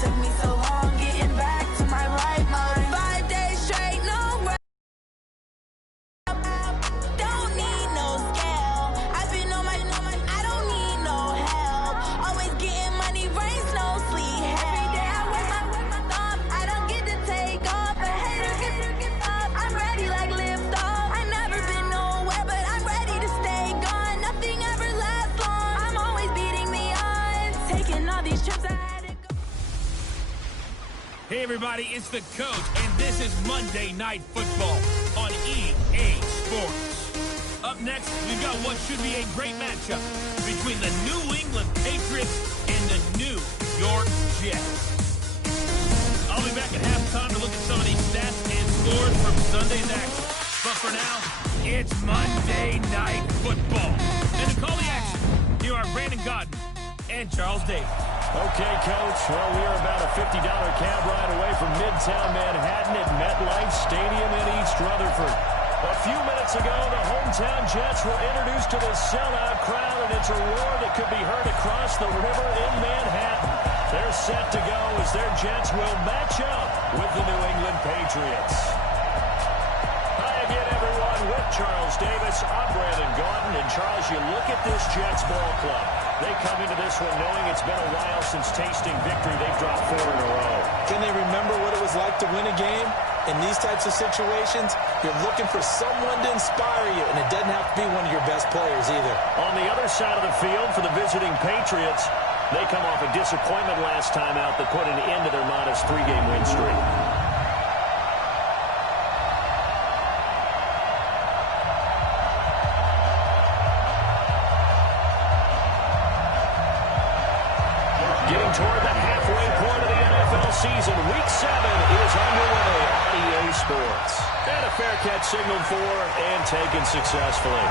took me so long getting back to my right mind. 5 days straight, no rest. Don't need no scale. I've been on my, I don't need no help. Always getting money, rain, snow, sleet. Every day I work my thumb. I don't get to take off. A hater get up. I'm ready like lift off. I never been nowhere, but I'm ready to stay gone. Nothing ever lasts long. I'm always beating the odds. Taking all these trips I had to go. Hey everybody, it's the coach, and this is Monday Night Football on EA Sports. Up next, we've got what should be a great matchup between the New England Patriots and the New York Jets. I'll be back at halftime to look at some of these stats and scores from Sunday's action. But for now, it's Monday Night Football. And to call the action, here are Brandon Godden and Charles Davis. Okay, Coach. Well, we are about a $50 cab ride away from Midtown Manhattan at MetLife Stadium in East Rutherford. A few minutes ago, the hometown Jets were introduced to the sellout crowd, and it's a roar that could be heard across the river in Manhattan. They're set to go as their Jets will match up with the New England Patriots. Hi again, everyone, with Charles Davis. I'm Brandon Gaudin, and Charles, you look at this Jets ball club. They come into this one knowing it's been a while since tasting victory. They've dropped 4 in a row. Can they remember what it was like to win a game? In these types of situations, you're looking for someone to inspire you, and it doesn't have to be one of your best players either. On the other side of the field for the visiting Patriots, they come off a disappointment last time out that put an end to their modest 3-game win streak. Getting toward the halfway point of the NFL season, Week 7 is underway on EA Sports. And a fair catch signaled for and taken successfully.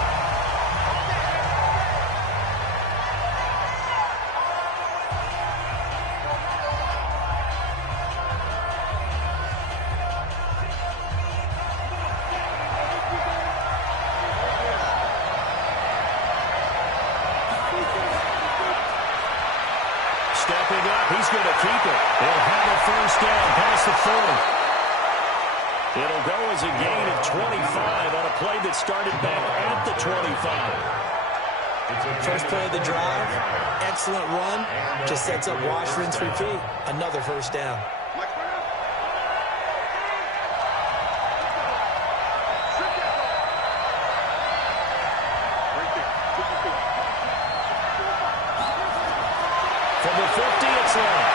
Stepping up, he's going to keep it. They'll have a first down past the 40. It'll go as a gain of 25 on a play that started back at the 25. First play of the drive, excellent run, just sets up wash, rinse, repeat. Another first down. From the 50, it's long.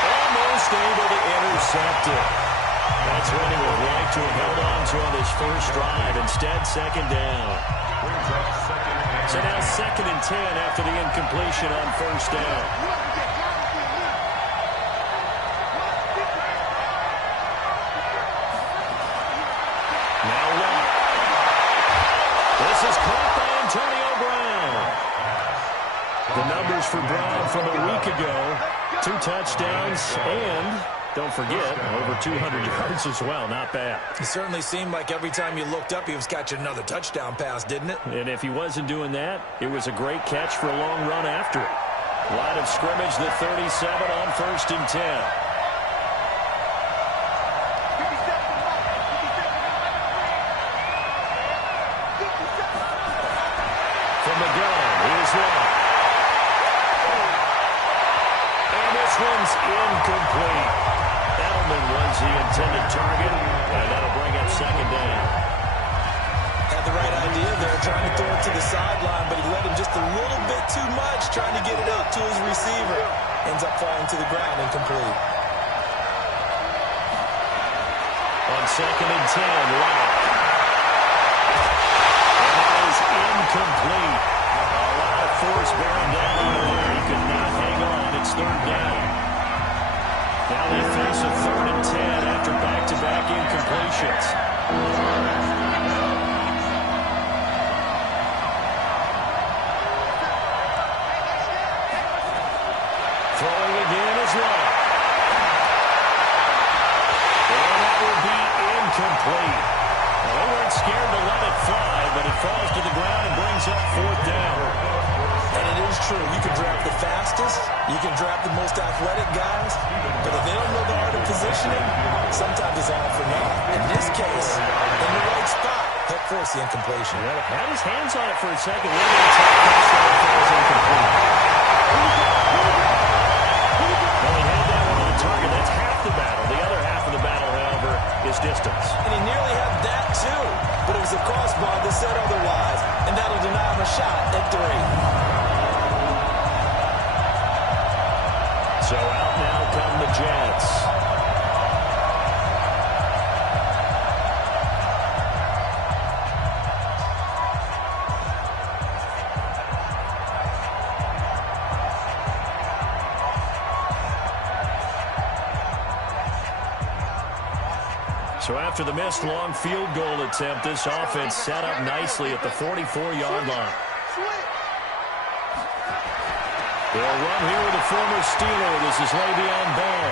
Almost able to intercept it. That's what he would like to have held on to on his first drive. Instead, second down. So now 2nd and 10 after the incompletion on first down. Now Watt. This is caught by Antonio Brown. The numbers for Brown from a week ago, 2 touchdowns, and don't forget, over 200 yards as well. Not bad. It certainly seemed like every time you looked up, he was catching another touchdown pass, didn't it? And if he wasn't doing that, it was a great catch for a long run after it. Line of scrimmage, the 37 on 1st and 10. From the gun, here's one. One's incomplete. Edelman was the intended target, and that'll bring up 2nd down. Had the right idea there, trying to throw it to the sideline, but he let him just a little bit too much, trying to get it out to his receiver. Ends up falling to the ground, incomplete. On 2nd and 10, Watt. And that is incomplete. A lot of force bearing down on him there. He could not hang on. It's 3rd down. Now they face a 3rd and 10 after back-to-back incompletions. Throwing again is Watt. And that will be incomplete. Well, they weren't scared to let it fly, but it falls to the ground and brings up 4th down. And it is true. You can draft the fastest, you can draft the most athletic guys, but if they don't know the art of positioning, sometimes it's all for naught. In this case, in the right spot, he'll force the incompletion. Well, had his hands on it for a second. We're going to attack pass falls incomplete. Well, he had that one on target. That's half the battle. The other half of the battle, however, is distance. And he nearly had that, too. But it was a crossbar that said otherwise, and that'll deny him a shot at 3. So out now come the Jets. So after the missed long field goal attempt, this offense set up nicely at the 44-yard line. They'll run here with a former Steeler. This is Le'Veon Bell.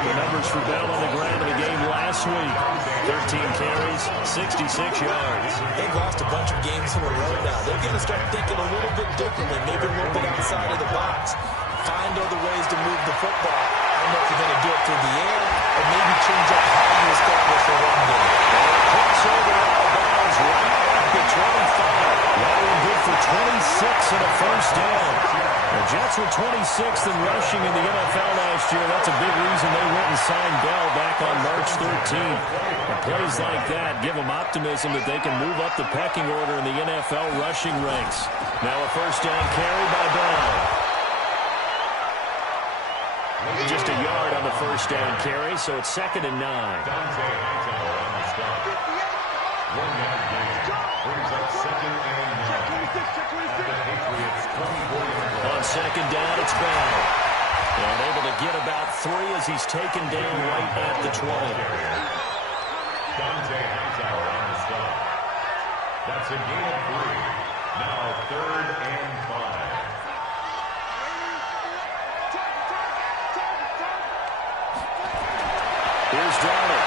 The numbers for Bell on the ground in the game last week. 13 carries, 66 yards. They've lost a bunch of games in a row now. They're going to start thinking a little bit differently, maybe a little bit outside of the box. Find other ways to move the football. I don't know if you're going to do it through the air or maybe change up how you establish a run game. Crossover out of bounds right at the 25. That one good for 26 and a first down. The Jets were 26th in rushing in the NFL last year. That's a big reason they went and signed Bell back on March 13th. And plays like that give them optimism that they can move up the pecking order in the NFL rushing ranks. Now a first down carry by Bell. Just a yard on the first down carry, so it's 2nd and 9. On 2nd down, it's Bell. And able to get about 3 as he's taken down right at the 20. That's a gain of 3. Now 3rd and 5. Here's Darnold.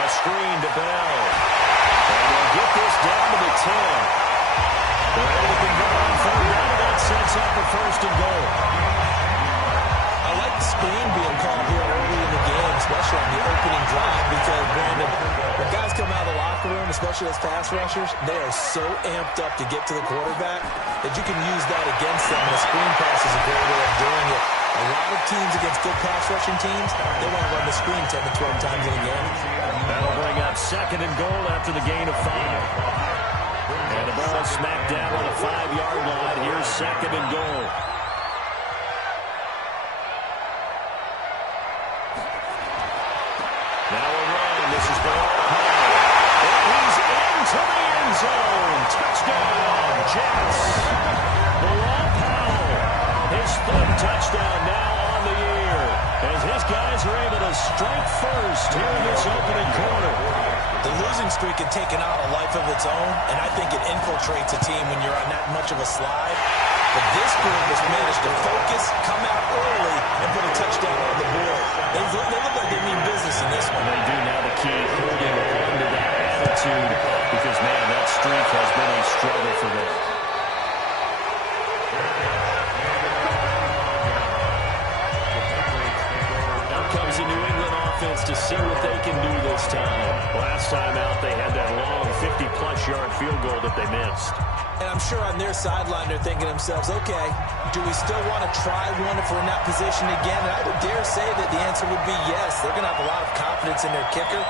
A screen to Bell. And they'll get this down to the 10. They're able to convert on 4th down, and that sets up a 1st and goal. I like the screen being called here early in the game, especially on the opening drive, because, Brandon, when guys come out of the locker room, especially as pass rushers, they are so amped up to get to the quarterback that you can use that against them, and a screen pass is a great way of doing it. A lot of teams against good pass rushing teams, they want to run the screen 10 to 12 times in a game. That'll bring up 2nd and goal after the gain of 5. And the ball smacked down on the 5-yard line. Here's 2nd and goal. Now a run. This is Bilal Powell. And he's into the end zone. Touchdown, Jets. Bilal Powell, his 3rd touchdown now on the year, as his guys are able to strike first here in this opening quarter. The losing streak had taken on a life of its own, and I think it infiltrates a team when you're on that much of a slide. But this group has managed to focus, come out early, and put a touchdown on the board. They look like they mean business in this one. They do now. The key, holding on to that attitude, because, man, that streak has been a struggle for them. Now comes the New England offense to see what they can do this time. Last time out, they had that long 50-plus yard field goal that they missed. And I'm sure on their sideline they're thinking to themselves, okay, do we still want to try one if we're in that position again? And I would dare say that the answer would be yes. They're going to have a lot of confidence in their kicker.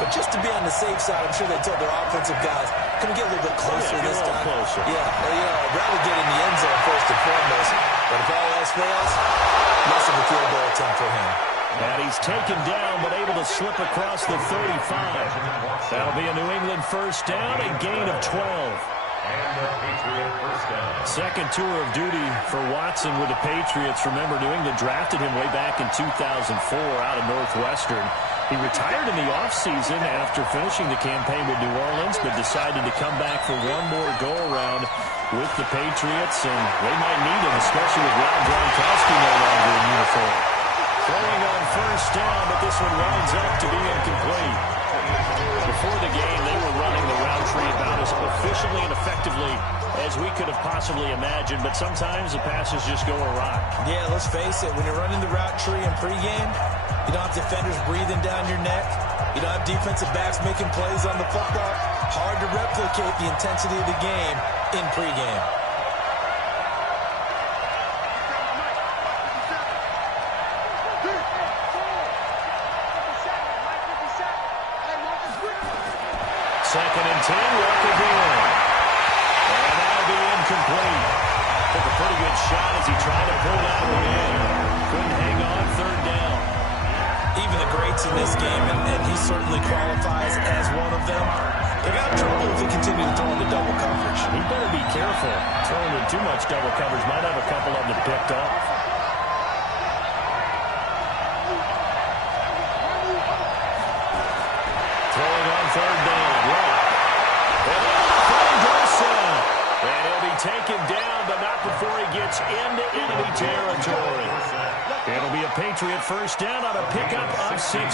But just to be on the safe side, I'm sure they told their offensive guys, can we get a little bit closer this time? Closer. Yeah, well, I'd rather get in the end zone first and foremost. But if all else fails, less of a field goal attempt for him. And he's taken down, but able to slip across the 35. That'll be a New England first down, a gain of 12. And the Patriot first down. Second tour of duty for Watson with the Patriots. Remember, New England drafted him way back in 2004 out of Northwestern. He retired in the offseason after finishing the campaign with New Orleans, but decided to come back for one more go-around with the Patriots, and they might need him, especially with Rob Gronkowski no longer in uniform. Throwing on first down, but this one winds up to be incomplete. Before the game, they were running the route tree about as efficiently and effectively as we could have possibly imagined, but sometimes the passes just go awry. Yeah, let's face it, when you're running the route tree in pregame, you don't have defenders breathing down your neck. You don't have defensive backs making plays on the football. Hard to replicate the intensity of the game in pregame. Second and 10, walk again. And that'll be incomplete. Took a pretty good shot as he tried to pull that one in. Couldn't hang on third down. Even the greats in this game, and he certainly qualifies as one of them, they're going to have trouble if they continue to throw into double coverage. He better be careful. Throwing in too much double coverage might have a couple of them picked off. Throwing on third down. And he'll be taken down, but not before he gets into enemy territory. It'll be a Patriot first down on a pickup of 16.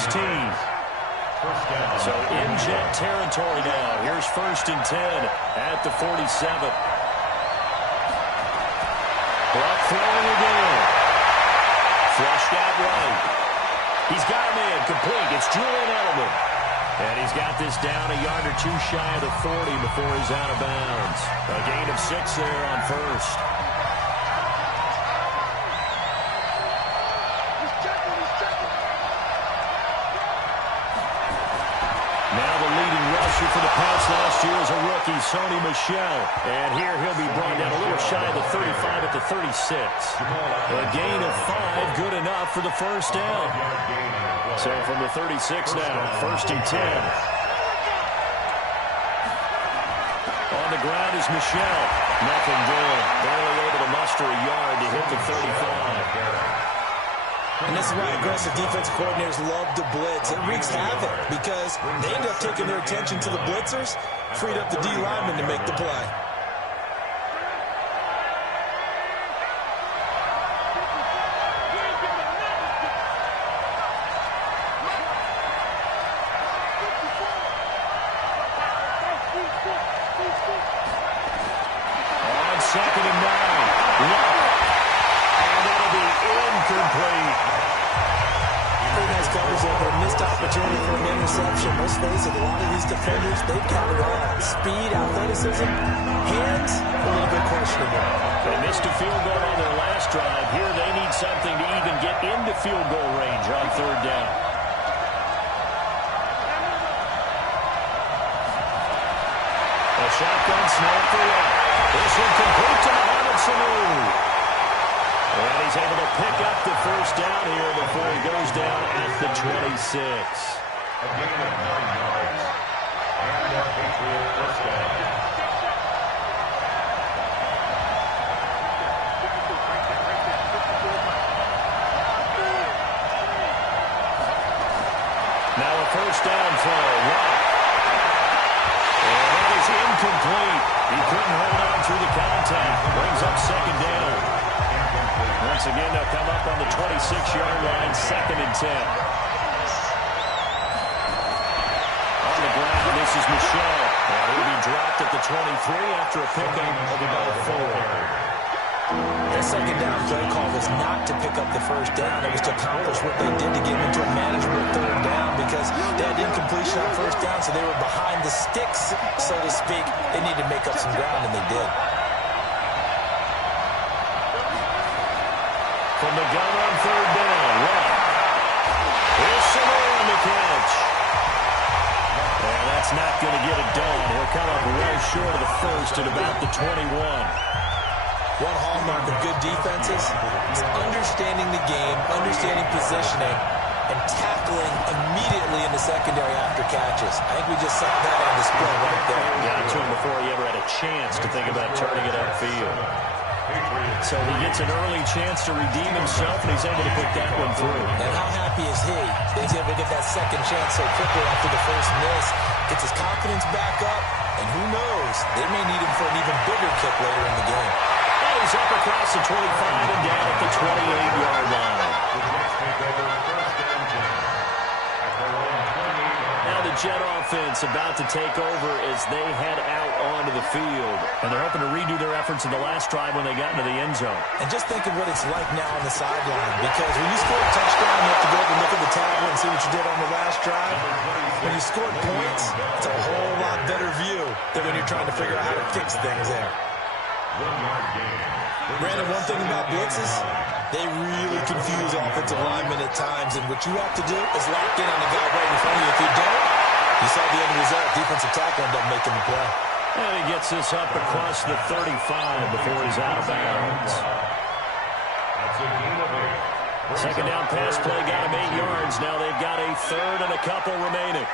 So in Jet territory now. Here's first and 10 at the 47. Block throwing again. Flushed out right. He's got a man complete. It's Julian Edelman. And he's got this down a yard or two shy of the 40 before he's out of bounds. A gain of 6 there on first. Now the leading rusher for the Pats last year is a rookie, Sony Michel. And here he'll be brought down a little shy of the 35 at the 36. A gain of 5, good enough for the first down. So from the 36 now, first and 10. On the ground is Michel. Nothing doing. Barely able to muster a yard to hit the 35. And this is why aggressive defensive coordinators love to blitz. It wreaks havoc because they end up taking their attention to the blitzers, freed up the D lineman to make the play. Second and 9. And it'll be incomplete. Pretty nice coverage there. A missed opportunity for an interception. Let's face it, a lot of these defenders, they've got it all. Speed, athleticism, hands, a little bit questionable. They missed a field goal on their last drive. Here they need something to even get into field goal range on third down. A shotgun snap for right. This one complete to Mohamed Sanu. And he's able to pick up the first down here before he goes down at the 26. A gain of 9 yards. And a Patriot first down. Now a first down throw. Right. And that is incomplete. He couldn't hold on through the contact. Brings up second down. Once again, they'll come up on the 26-yard line, second and 10. On the ground, this is Michel. And he'll be dropped at the 23 after a pickup of about 4. That second down play call was not to pick up the first down. It was to accomplish what they did to get into a manageable third down because they had incompletion on first down, so they were behind the sticks, so to speak. They needed to make up some ground, and they did. From the gun on third down, right. Here's Sanu on the catch. And that's not going to get it done. He'll come up well short of the first at about the 21. One hallmark of good defenses is understanding the game, understanding positioning, and tackling immediately in the secondary after catches. I think we just saw that on display right there. Got to him before he ever had a chance to think about turning it upfield. So he gets an early chance to redeem himself, and he's able to put that one through. And how happy is he that he's able to get that second chance so quickly after the first miss, gets his confidence back up, and who knows, they may need him for an even bigger kick later in the game. And he's up across the 25 and down at the 28-yard line. The Jets take over first and 10 at their own 28. Now the Jet offense about to take over as they head out onto the field. And they're hoping to redo their efforts in the last drive when they got into the end zone. And just think of what it's like now on the sideline, because when you score a touchdown, you have to go up and look at the tablet and see what you did on the last drive. When you scored points, it's a whole lot better view than when you're trying to figure out how to fix things there. Brandon, one thing about blitzes, they really confuse offensive linemen at times, and what you have to do is lock in on the guy right in front of you. If you don't, you saw the end result. Defensive tackle ended up making the play. And he gets this up across the 35 before he's out of bounds. Second down pass play got him 8 yards. Now they've got a third and a couple remaining.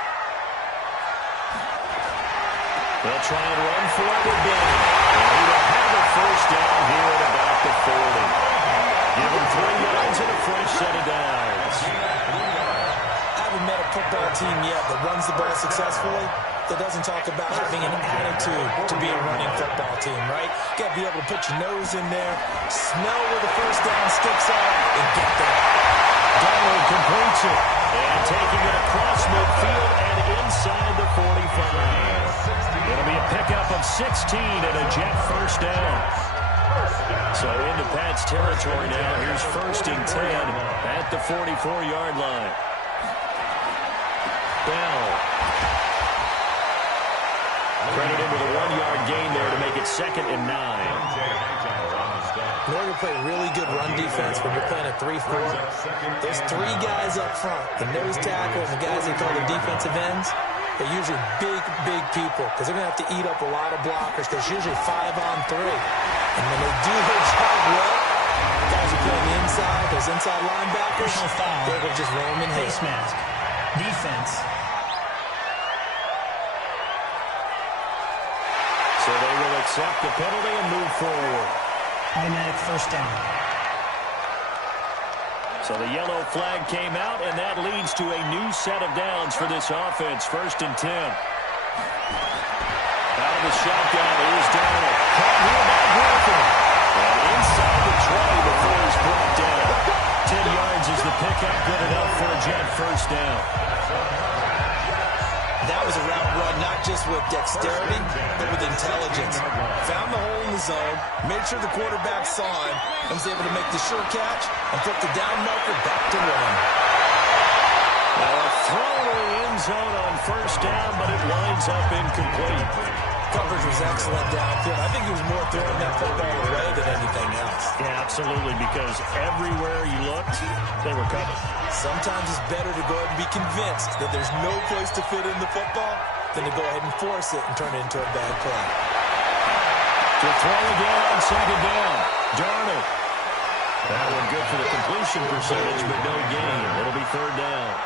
They'll try and run for it again. And he will have a first down here at about the 40. Give him 3 yards and a fresh set of downs. I haven't met a football team yet that runs the ball successfully that doesn't talk about having an attitude to be a running football team, right? You got to be able to put your nose in there, smell where the first down sticks are, and get there. Donald completes it. And taking it across midfield and inside the 45. It'll be a pickup of 16 and a Jet first down. So into Pat's territory now. Here's 1st and 10 at the 44-yard line. Bell. Credited with a 1-yard gain there to make it 2nd and 9. In order to play really good run defense when you're playing a 3-4, those 3 guys up front, the nose tackle and the guys they call the defensive ends, they're usually big, big people because they're going to have to eat up a lot of blockers because it's usually 5-on-3. And when they do their job well, the guys who play on the inside, those inside linebackers, they're going to just roam in here. Face mask. Defense. So they will accept the penalty and move forward. Automatic first down. So the yellow flag came out, and that leads to a new set of downs for this offense. 1st and 10. Out of the shotgun, here's Donald. Caught here by Griffin. And inside the 20 before he's brought down. 10 yards is the pickup. Good enough for a Jet first down. That was a route run, not just with dexterity, but with intelligence. Found the hole in the zone, made sure the quarterback saw him, and was able to make the sure catch and put the down marker back to 1. Now a throw to the end zone on first down, but it winds up incomplete. Coverage was excellent downfield. I think he was more throwing that football away than anything else. Yeah, absolutely, because everywhere you looked, they were covered. Sometimes it's better to go ahead and be convinced that there's no place to fit in the football than to go ahead and force it and turn it into a bad play. To throw again on 2nd down. Darnold. That one good for the completion percentage, but no gain. It'll be 3rd down.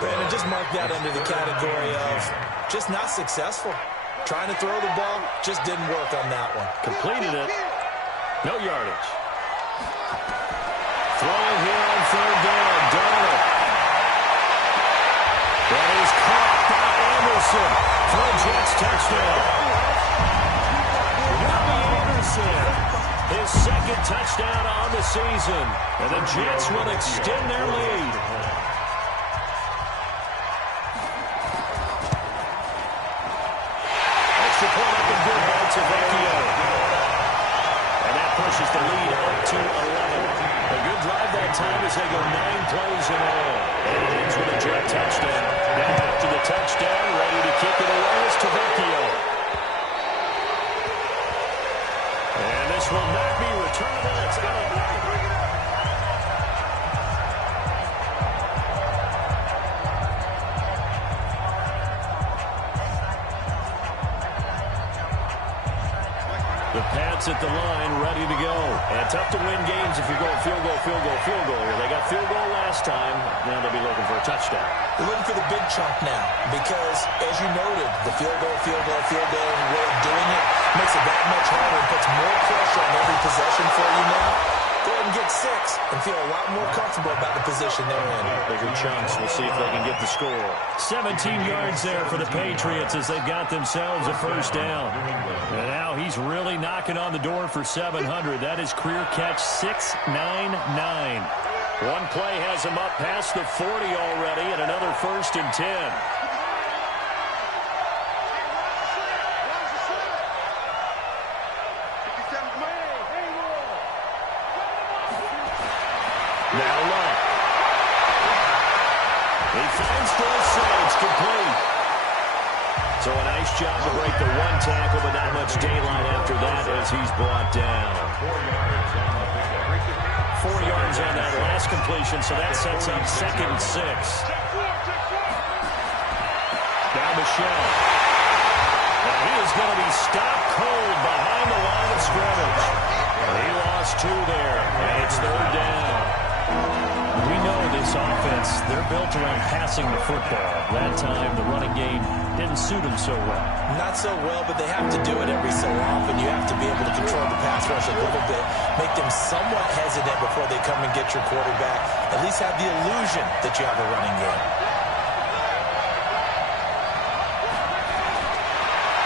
Brandon, just mark that under the category of just not successful. Trying to throw the ball just didn't work on that one. Completed it. No yardage. Throwing here on 3rd down. Darnold. That is caught by Anderson for a Jets touchdown. Robbie Anderson, his 2nd touchdown on the season. And the Jets will extend their lead. Extra point up and good by Tavecchio. And that pushes the lead up to 11. A good drive that time as they go 9 plays in all. And it ends with a Jet touchdown. Now after the touchdown, ready to kick it away is Tavecchio. And this will not be returnable. It's going to bring it up. The Pats at the line, ready to go. And tough to win games if you're going field goal, field goal, field goal. They got field goal last time. Now they'll be looking for a touchdown. They're looking for the big chunk now because, as you noted, the field goal, way of doing it makes it that much harder and puts more pressure on every possession for you now. Go ahead and get 6 and feel a lot more comfortable about the position they're in. Bigger chunks. We'll see if they can get the score. 17 yards there for the Patriots as they've got themselves a first down. And now he's really knocking on the door for 700. That is career catch 699. One play has him up past the 40 already, and another 1st and 10. Now Love. He finds Dorsey. It's complete. So a nice job to break the one tackle, but not much daylight after that as he's brought down. 4 yards on that last completion, so that sets up 2nd and 6. Now Michelle. Now he is going to be stopped cold behind the line of scrimmage. He lost 2 there, and it's 3rd down. We know this offense, they're built around passing the football. That time, the running game didn't suit them so well. Not so well, but they have to do it every so often. You have to be able to control the pass rush a little bit, make them somewhat hesitant before they come and get your quarterback. At least have the illusion that you have a running game.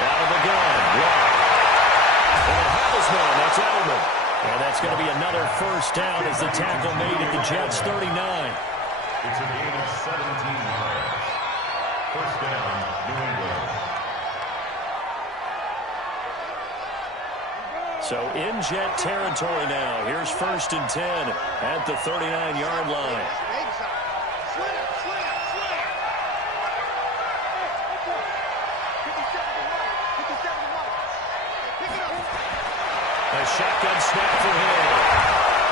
Out of the gun. And a Heisman, that's Edelman. And that's going to be another 1st down as the tackle made at the Jets' 39. It's a gain of 17 yards. 1st down, New England. So in Jet territory now. Here's 1st and 10 at the 39-yard line. A shotgun snap for him.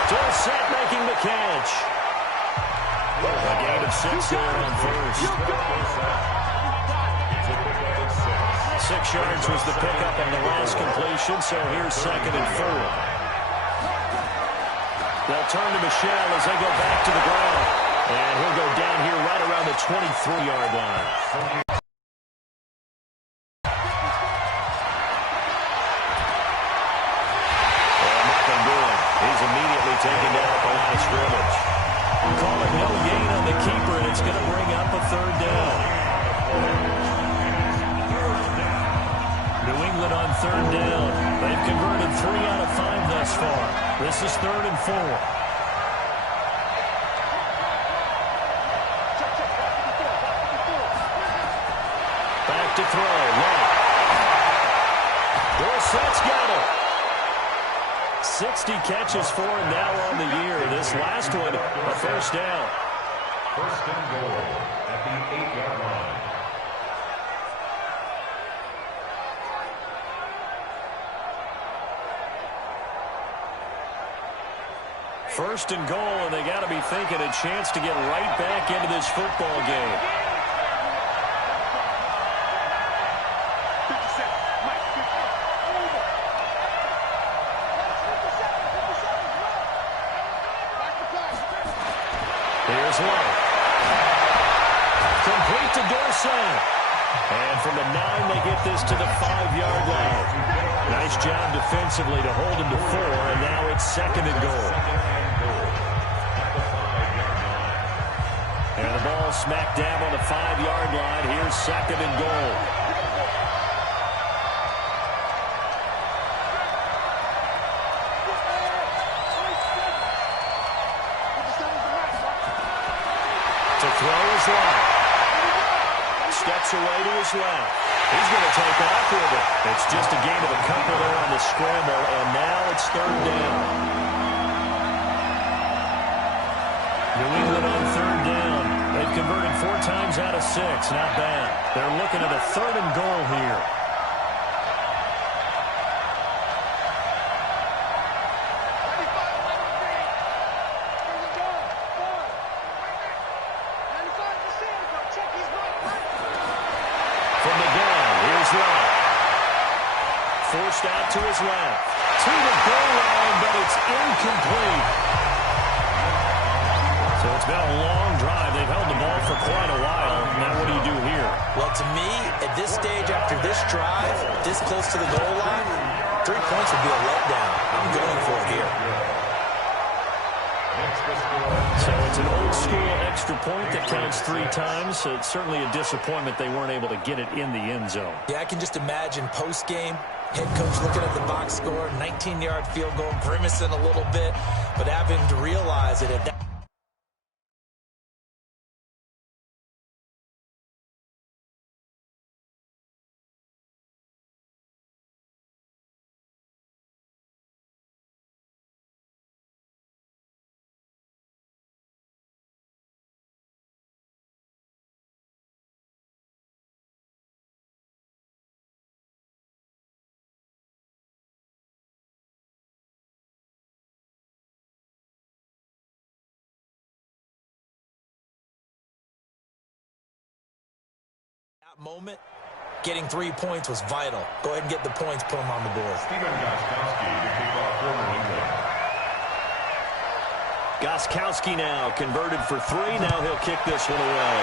Dorsett making the catch. A gain of 6 there on 1st. 6 yards was the pickup on the last completion, so here's 2nd and 4. They'll turn to Michelle as they go back to the ground. And he'll go down here right around the 23-yard line. He's immediately taken down at the line of scrimmage. Call it no gain on the keeper, and it's going to bring up a 3rd down. New England on 3rd down. They've converted 3 out of 5 thus far. This is 3rd and 4. Back to throw. Love. Dorsett's got it. 60 catches for him now on the year. This last one, a 1st down. 1st and goal at the 8-yard line. First and goal, and they got to be thinking a chance to get right back into this football game. Here's Love. Complete to Dorsett. And from the 9, they get this to the 5-yard line. Nice job defensively to hold him to 4, and now it's 2nd and goal. And the ball smack dab on the 5-yard line. Here's 2nd and goal. To throw his left. Steps away to his left. He's going to take off with it. It's just a gain of a couple there on the scramble, and now it's 3rd down. New England on 3rd down. They've converted 4 times out of 6. Not bad. They're looking at a 3rd and goal here. From the gun, here's Love. Forced out to his left. To the goal line, but it's incomplete. So it's been a long drive. They've held the ball for quite a while. Now what do you do here? Well, to me, at this stage, after this drive, this close to the goal line, 3 points would be a letdown. I'm going for it here. So it's an old-school extra point that counts 3 times. So it's certainly a disappointment they weren't able to get it in the end zone. Yeah, I can just imagine post-game, head coach looking at the box score, 19-yard field goal, grimacing a little bit, but having to realize that at that moment, getting 3 points was vital. Go ahead and get the points, put them on the board. To kick off for New England. Gostkowski now converted for 3. Now he'll kick this one away.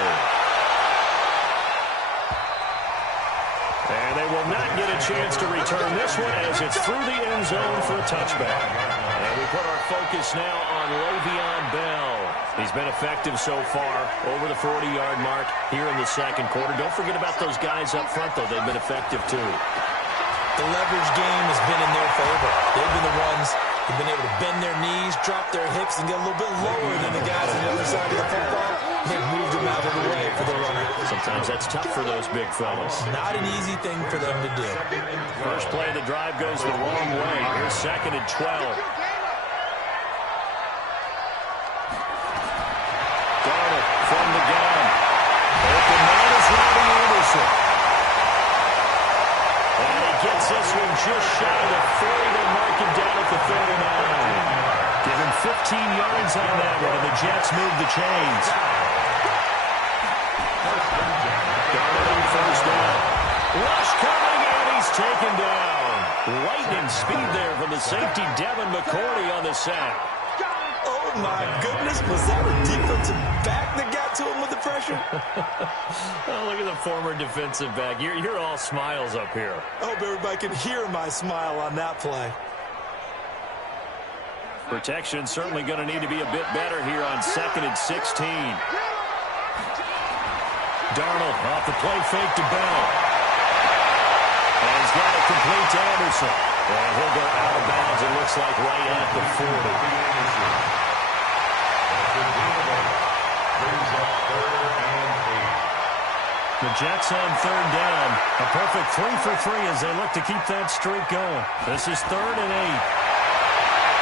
And they will not get a chance to return this one as it's through the end zone for a touchback. And we put our focus now on Le'Veon Bell. He's been effective so far, over the 40-yard mark here in the second quarter. Don't forget about those guys up front, though. They've been effective, too. The leverage game has been in their favor. They've been the ones who've been able to bend their knees, drop their hips, and get a little bit lower than the guys on the other side of the football. They've moved them out of the way for the runner. Sometimes that's tough for those big fellas. Not an easy thing for them to do. First play of the drive goes the wrong way. Here's 2nd and 12. Darnold from the gun. Open man is Robbie Anderson. And he gets this one just shy of the 40. They mark him down at the 39. Give him 15 yards on that one, and the Jets move the chains. Darnold first down. Rush coming, and he's taken down. Lightning speed there from the safety, Devin McCourty, on the sack. Oh, my goodness. Was that a defensive back that got to him with the pressure? Oh, look at the former defensive back. You're all smiles up here. I hope everybody can hear my smile on that play. Protection certainly going to need to be a bit better here on 2nd and 16. Darnold off the play fake to Bell. And he's got it complete to Anderson. And he'll go out of bounds, it looks like, right at the 40. The Jets on 3rd down. A perfect 3 for 3 as they look to keep that streak going. This is 3rd and 8.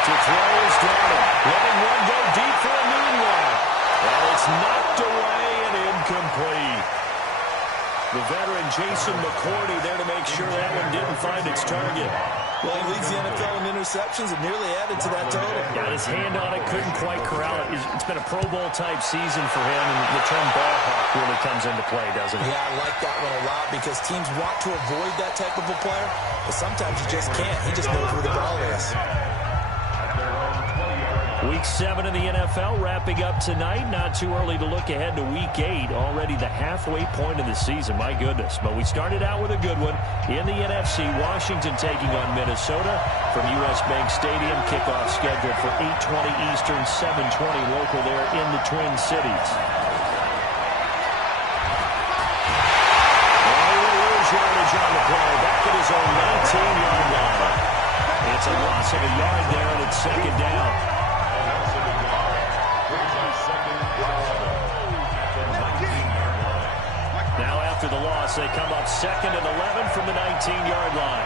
To throw is Darnold. Letting one go deep for a noon one. And it's knocked away and incomplete. The veteran Jason McCourty there to make sure that one didn't find its target. Well, he leads the NFL in interceptions and nearly added to that total. Got his hand on it, couldn't quite corral it. It's been a Pro Bowl-type season for him, and the term ball hawk really comes into play, doesn't it? Yeah, I like that one a lot because teams want to avoid that type of a player, but sometimes you just can't. He just knows where the ball is. Week 7 in the NFL wrapping up tonight. Not too early to look ahead to Week 8. Already the halfway point of the season. My goodness. But we started out with a good one. In the NFC, Washington taking on Minnesota from U.S. Bank Stadium. Kickoff scheduled for 8:20 Eastern, 7:20 local there in the Twin Cities. Yardage on the play. Back at his own 19-yard line. It's a loss of a yard there, and it's 2nd down. Now after the loss, they come up 2nd and 11 from the 19-yard line.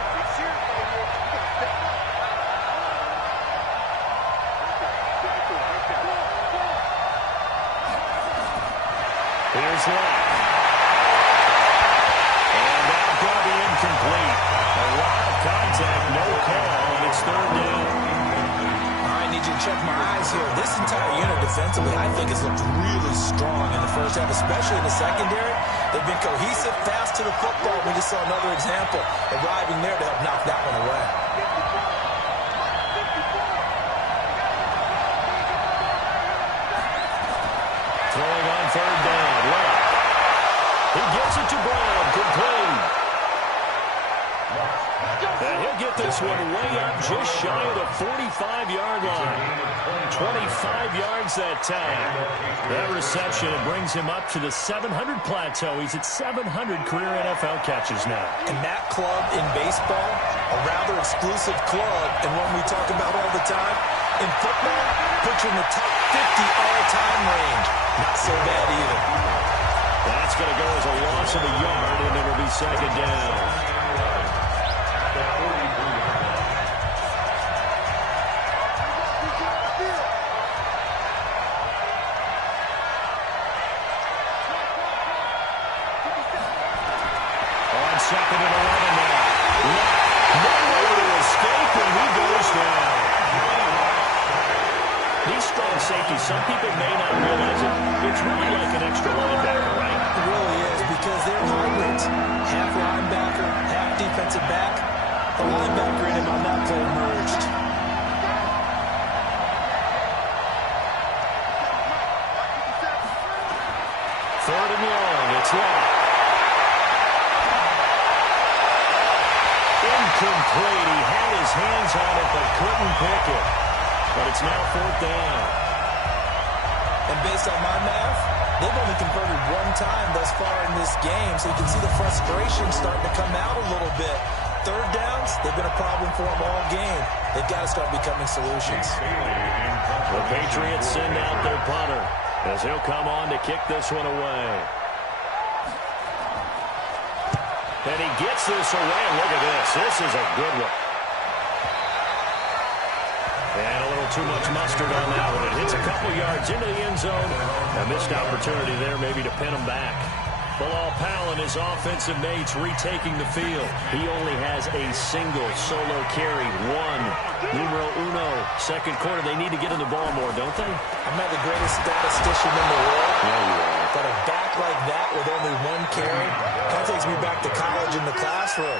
Here's Locke. And that's going to be incomplete. A lot of contact, no call, and it's 3rd down. I need you to check my eyes here. This entire unit defensively, I think, has looked really strong in the first half, especially in the secondary. They've been cohesive, fast to the football. We just saw another example arriving there to help knock that one away. Throwing on 3rd down. Left. He gets it to Brown. Complete. And he'll get this one way up just shy of the 45-yard line. 25 yards that time. That reception, it brings him up to the 700 plateau. He's at 700 career NFL catches now. And that club in baseball, a rather exclusive club, and one we talk about all the time. In football, puts you in the top 50 all-time range. Not so bad either. That's going to go as a loss of a yard, and it'll be 2nd down. Second and 11 now. No way to escape, and he goes down. These strong safeties, some people may not realize it. It's really like an extra linebacker, right? It really is, because they're hybrids. Half linebacker, half defensive back. The linebacker in him on that play emerged. Third and long. It's long. Incomplete. He had his hands on it but couldn't pick it. But it's now fourth down. And based on my math, they've only converted one time thus far in this game, so you can see the frustration starting to come out a little bit. Third downs, they've been a problem for them all game. They've got to start becoming solutions. The Patriots send out their punter as he'll come on to kick this one away. And he gets this away. Look at this. This is a good one. And a little too much mustard on that one. It hits a couple yards into the end zone. A missed opportunity there maybe to pin him back. Bilal Powell and his offensive mates retaking the field. He only has a single solo carry. Numero uno. Second quarter. They need to get in the ball more, don't they? I'm not the greatest statistician in the world. Yeah, you are. But a back like that with only one carry, that takes me back to college in the classroom.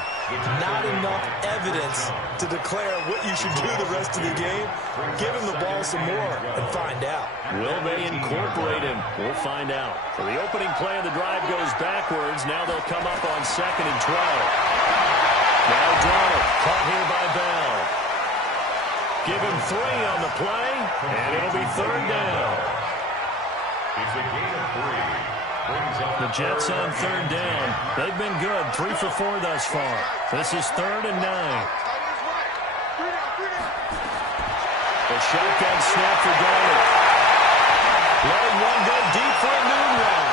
Not enough evidence to declare what you should do the rest of the game. Give him the ball some more and find out. Will they incorporate him? We'll find out. So the opening play of the drive goes backwards. Now they'll come up on 2nd and 12. Now Donald, caught here by Bell. Give him 3 on the play, and it'll be 3rd down. It's a gain of 3. The Jets on 3rd down. They've been good, 3 for 4 thus far. This is 3rd and 9. The shotgun snap for Donald. Letting one go deep for a noon run.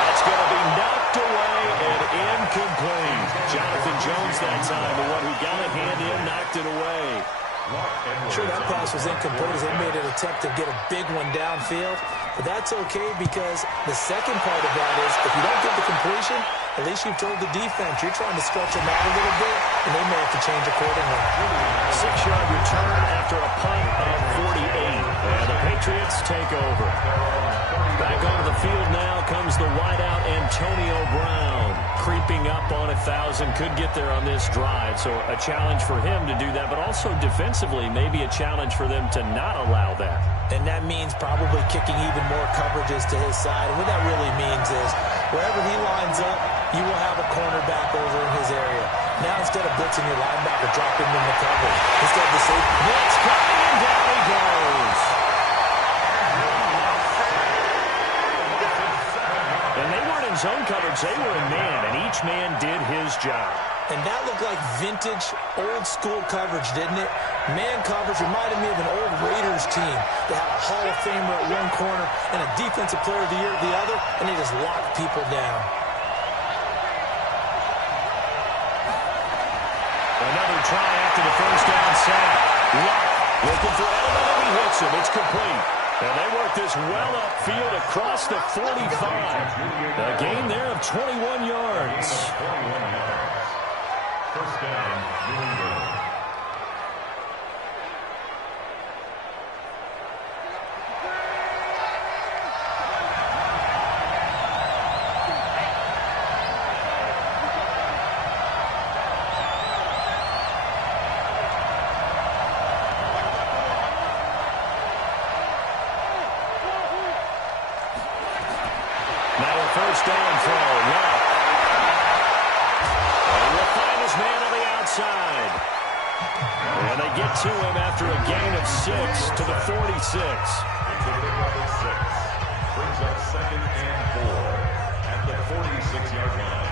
That's going to be knocked away and incomplete. Jonathan Jones that time, the one who got a hand in, knocked it away. Sure, that pass was incomplete as they made an attempt to get a big one downfield. But that's okay because the second part of that is if you don't get the completion, at least you've told the defense you're trying to stretch them out a little bit, and they may have to change accordingly. 6-yard return after a punt of 48. And the Patriots take over. Back onto the field now comes the wideout Antonio Brown. Creeping up on 1,000. Could get there on this drive. So a challenge for him to do that, but also defensively maybe a challenge for them to not allow that. And that means probably kicking even more coverages to his side. And what that really means is wherever he lines up, you will have a cornerback over in his area. Now instead of blitzing your linebacker, drop him in the coverage. Instead of the safety. Blitz coming and down he goes. And they weren't in zone coverage. They were in man, and each man did his job. And that looked like vintage, old-school coverage, didn't it? Man coverage reminded me of an old Raiders team. They had a Hall of Famer at one corner and a Defensive Player of the Year at the other, and they just locked people down. Another try after the first down sack. Luck looking for Edelman, and he hits him. It's complete. And they work this well upfield across the 45. A gain there of 21 yards. First down, New England. Now a first down throw. Luck. And will find his man on the outside. And they get to him after a gain of 6 to the 46. It's a pickup of 6. Brings up 2nd and 4 at the 46-yard line.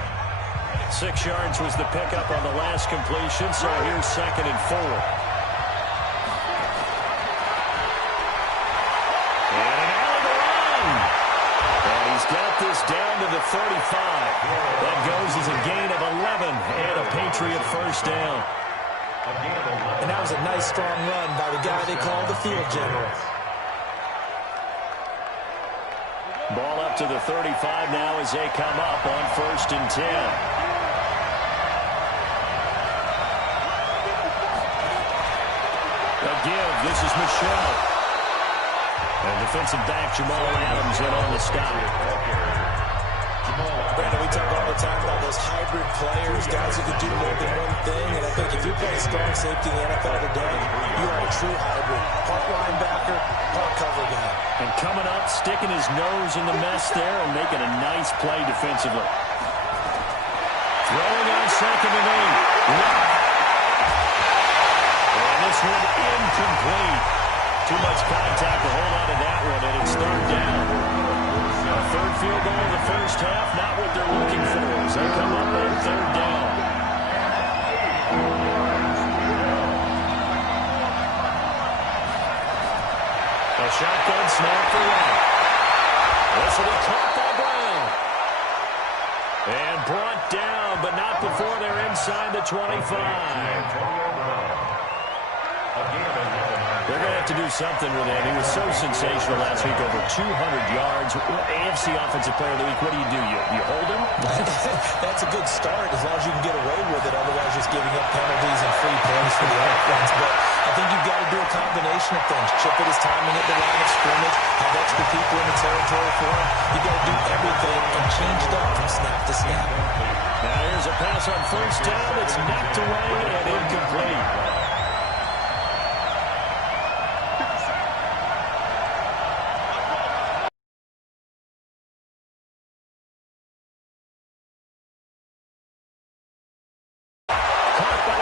6 yards was the pickup on the last completion, so here's 2nd and 4. And an alley to run. And he's got this down to the 35. That goes as a gain of 11 and a Patriot first down. And that was a nice, strong run by the guy they call the field general. Ball up to the 35 now as they come up on 1st and 10. A give. This is Michelle. And defensive back Jamal Adams in on the stop. Brandon, we talk all the time about those hybrid players, guys who can do more than one thing. And I think if you're playing strong safety in the NFL today, you are a true hybrid. Part linebacker, part cover guy. And coming up, sticking his nose in the mess there and making a nice play defensively. Throwing on second and 8. And this one incomplete. Too much contact to hold on to that one, and it's third down. A third field goal in the first half, not what they're looking for as they come up on third down. A shotgun snap for Wright. This will be caught by Brown. And brought down, but not before they're inside the 25. They're going to have to do something with him. He was so sensational last week, over 200 yards. AFC Offensive Player of the Week, what do? You hold him? That's a good start as long as you can get away with it. Otherwise, just giving up penalties and free points for the offense. But I think you've got to do a combination of things. Chip at his timing at the line of scrimmage, have extra people in the territory for him. You've got to do everything and change it up from snap to snap. Now here's a pass on first down. It's knocked away and incomplete.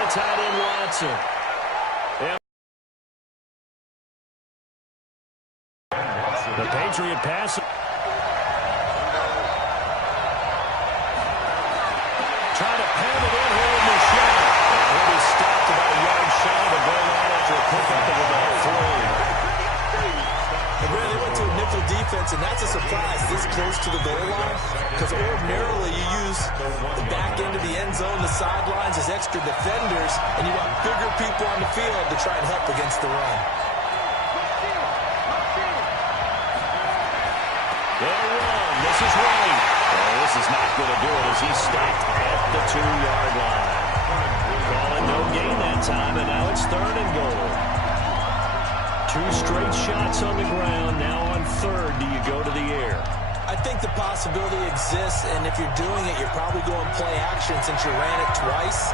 Tight end Watson. Yeah. The Patriot pass. Trying to pound it in here with Michelle. He'll be stopped about a yard shy of the goal line after a pickup of about 3. And really, they went to a nickel defense, and that's a surprise this close to the goal line, because ordinarily you use the back end of the end zone, the sidelines as extra defenders, and you want bigger people on the field to try and help against the run. They'll run. This is Wright. Oh, this is not going to do it as he's stopped at the 2-yard line. Calling no gain that time, and now it's third and goal. 2 straight shots on the ground. Now on third, do you go to the air? I think the possibility exists, and if you're doing it, you're probably going play action since you ran it twice.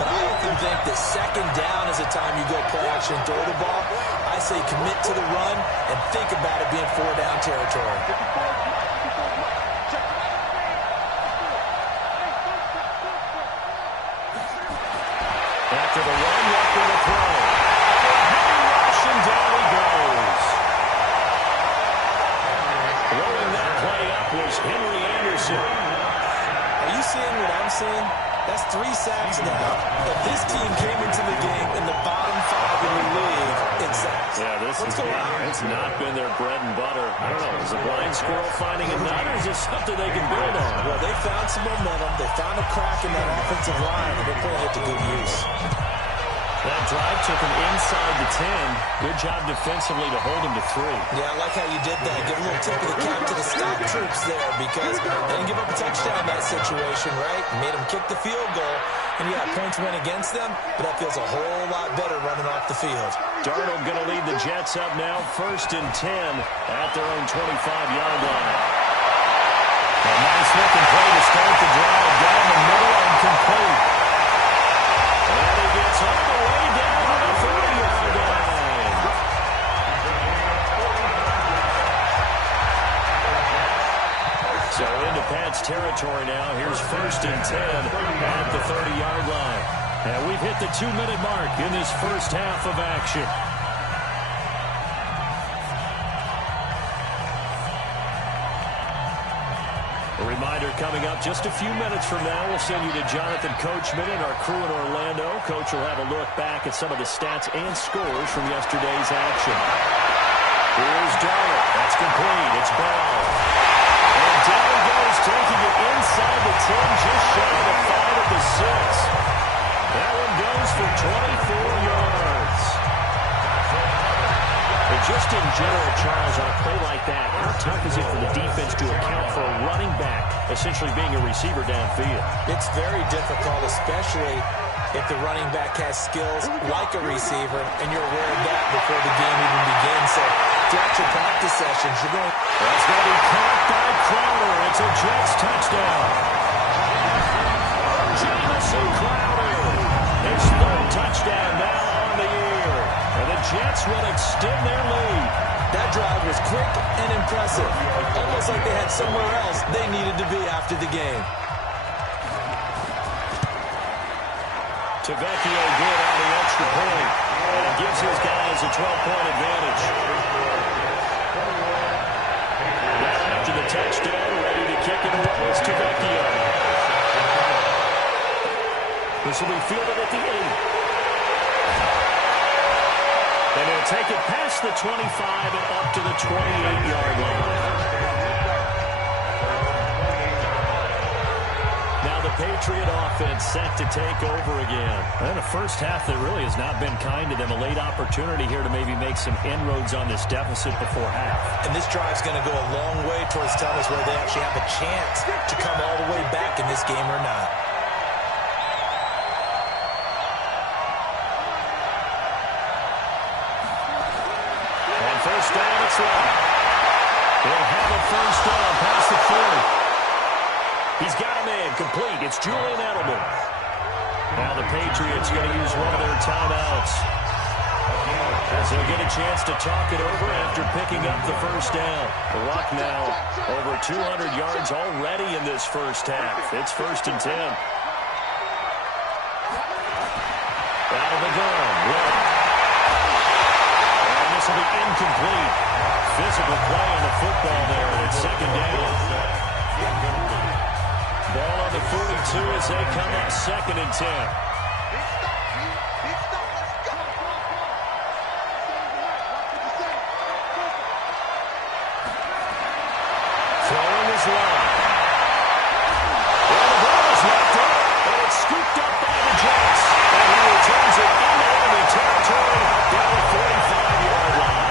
But I often think that second down is the time you go play action and throw the ball. I say commit to the run and think about it being 4-down territory. After the run, after the throw. And down he goes. Blowing that play up was Henry Anderson. Are you seeing what I'm seeing? That's 3 sacks now. If this team came into the game in the bottom 5 in the league in sacks. Yeah, it's not been their bread and butter. I don't know. Is a blind squirrel finding a nut, or is this something they can build on? Well, they found some momentum. They found a crack in that offensive line, and they're putting it to good use. That drive took him inside the 10. Good job defensively to hold him to 3. Yeah, I like how you did that. Give a little tip of the cap to the stop troops there, because they didn't give up a touchdown in that situation, right? Made them kick the field goal, and you got points went against them, but that feels a whole lot better running off the field. Darnold going to lead the Jets up now, 1st and 10 at their own 25-yard line. A nice looking play to start the drive down the middle and complete. And he gets all the way down to the 30-yard line. So into Pat's territory now. Here's 1st and 10 at the 30-yard line. And we've hit the 2-minute mark in this first half of action. A reminder coming up just a few minutes from now, we'll send you to Jonathan Coachman and our crew in Orlando. Coach will have a look back at some of the stats and scores from yesterday's action. Here's Darnold. That's complete. It's Bell. And down goes, taking it inside the 10, just shy of the 5 at the 6. That one goes for 24 yards. But just in general, Charles, on a play like that, how tough is it for the defense to account for a running back essentially being a receiver downfield? It's very difficult, especially if the running back has skills like a receiver, and you're aware of that before the game even begins. So stretch of practice sessions. You're going. That's going to be caught by Crowder. It's a Jets touchdown. Jamison Crowder. His third touchdown now on the year. And the Jets will extend their lead. That drive was quick and impressive. Almost like they had somewhere else they needed to be after the game. Tavecchio good on the extra point. And it gives his guys a 12-point advantage. Now after the touchdown, ready to kick it away is Tavecchio. This will be fielded at the 8. And he'll take it past the 25 and up to the 28-yard line. Now the Patriot offense set to take over again. And a first half that really has not been kind to them. A late opportunity here to maybe make some inroads on this deficit before half. And this drive's going to go a long way towards telling us whether they actually have a chance to come all the way back in this game or not. First down, it's right. They'll have a first down past the 40. He's got a man complete. It's Julian Edelman. Now the Patriots going to use one of their timeouts, as they'll get a chance to talk it over after picking up the first down. The Rock now over 200 yards already in this first half. It's 1st and 10. Out of the gun. This will be incomplete. Physical play on the football there, and it's 2nd down. Ball on the 42 as they come up 2nd and 10. Throwing his line. Well, the ball is knocked up, and it's scooped up by the Jets. And he returns it into enemy territory down the 45-yard line.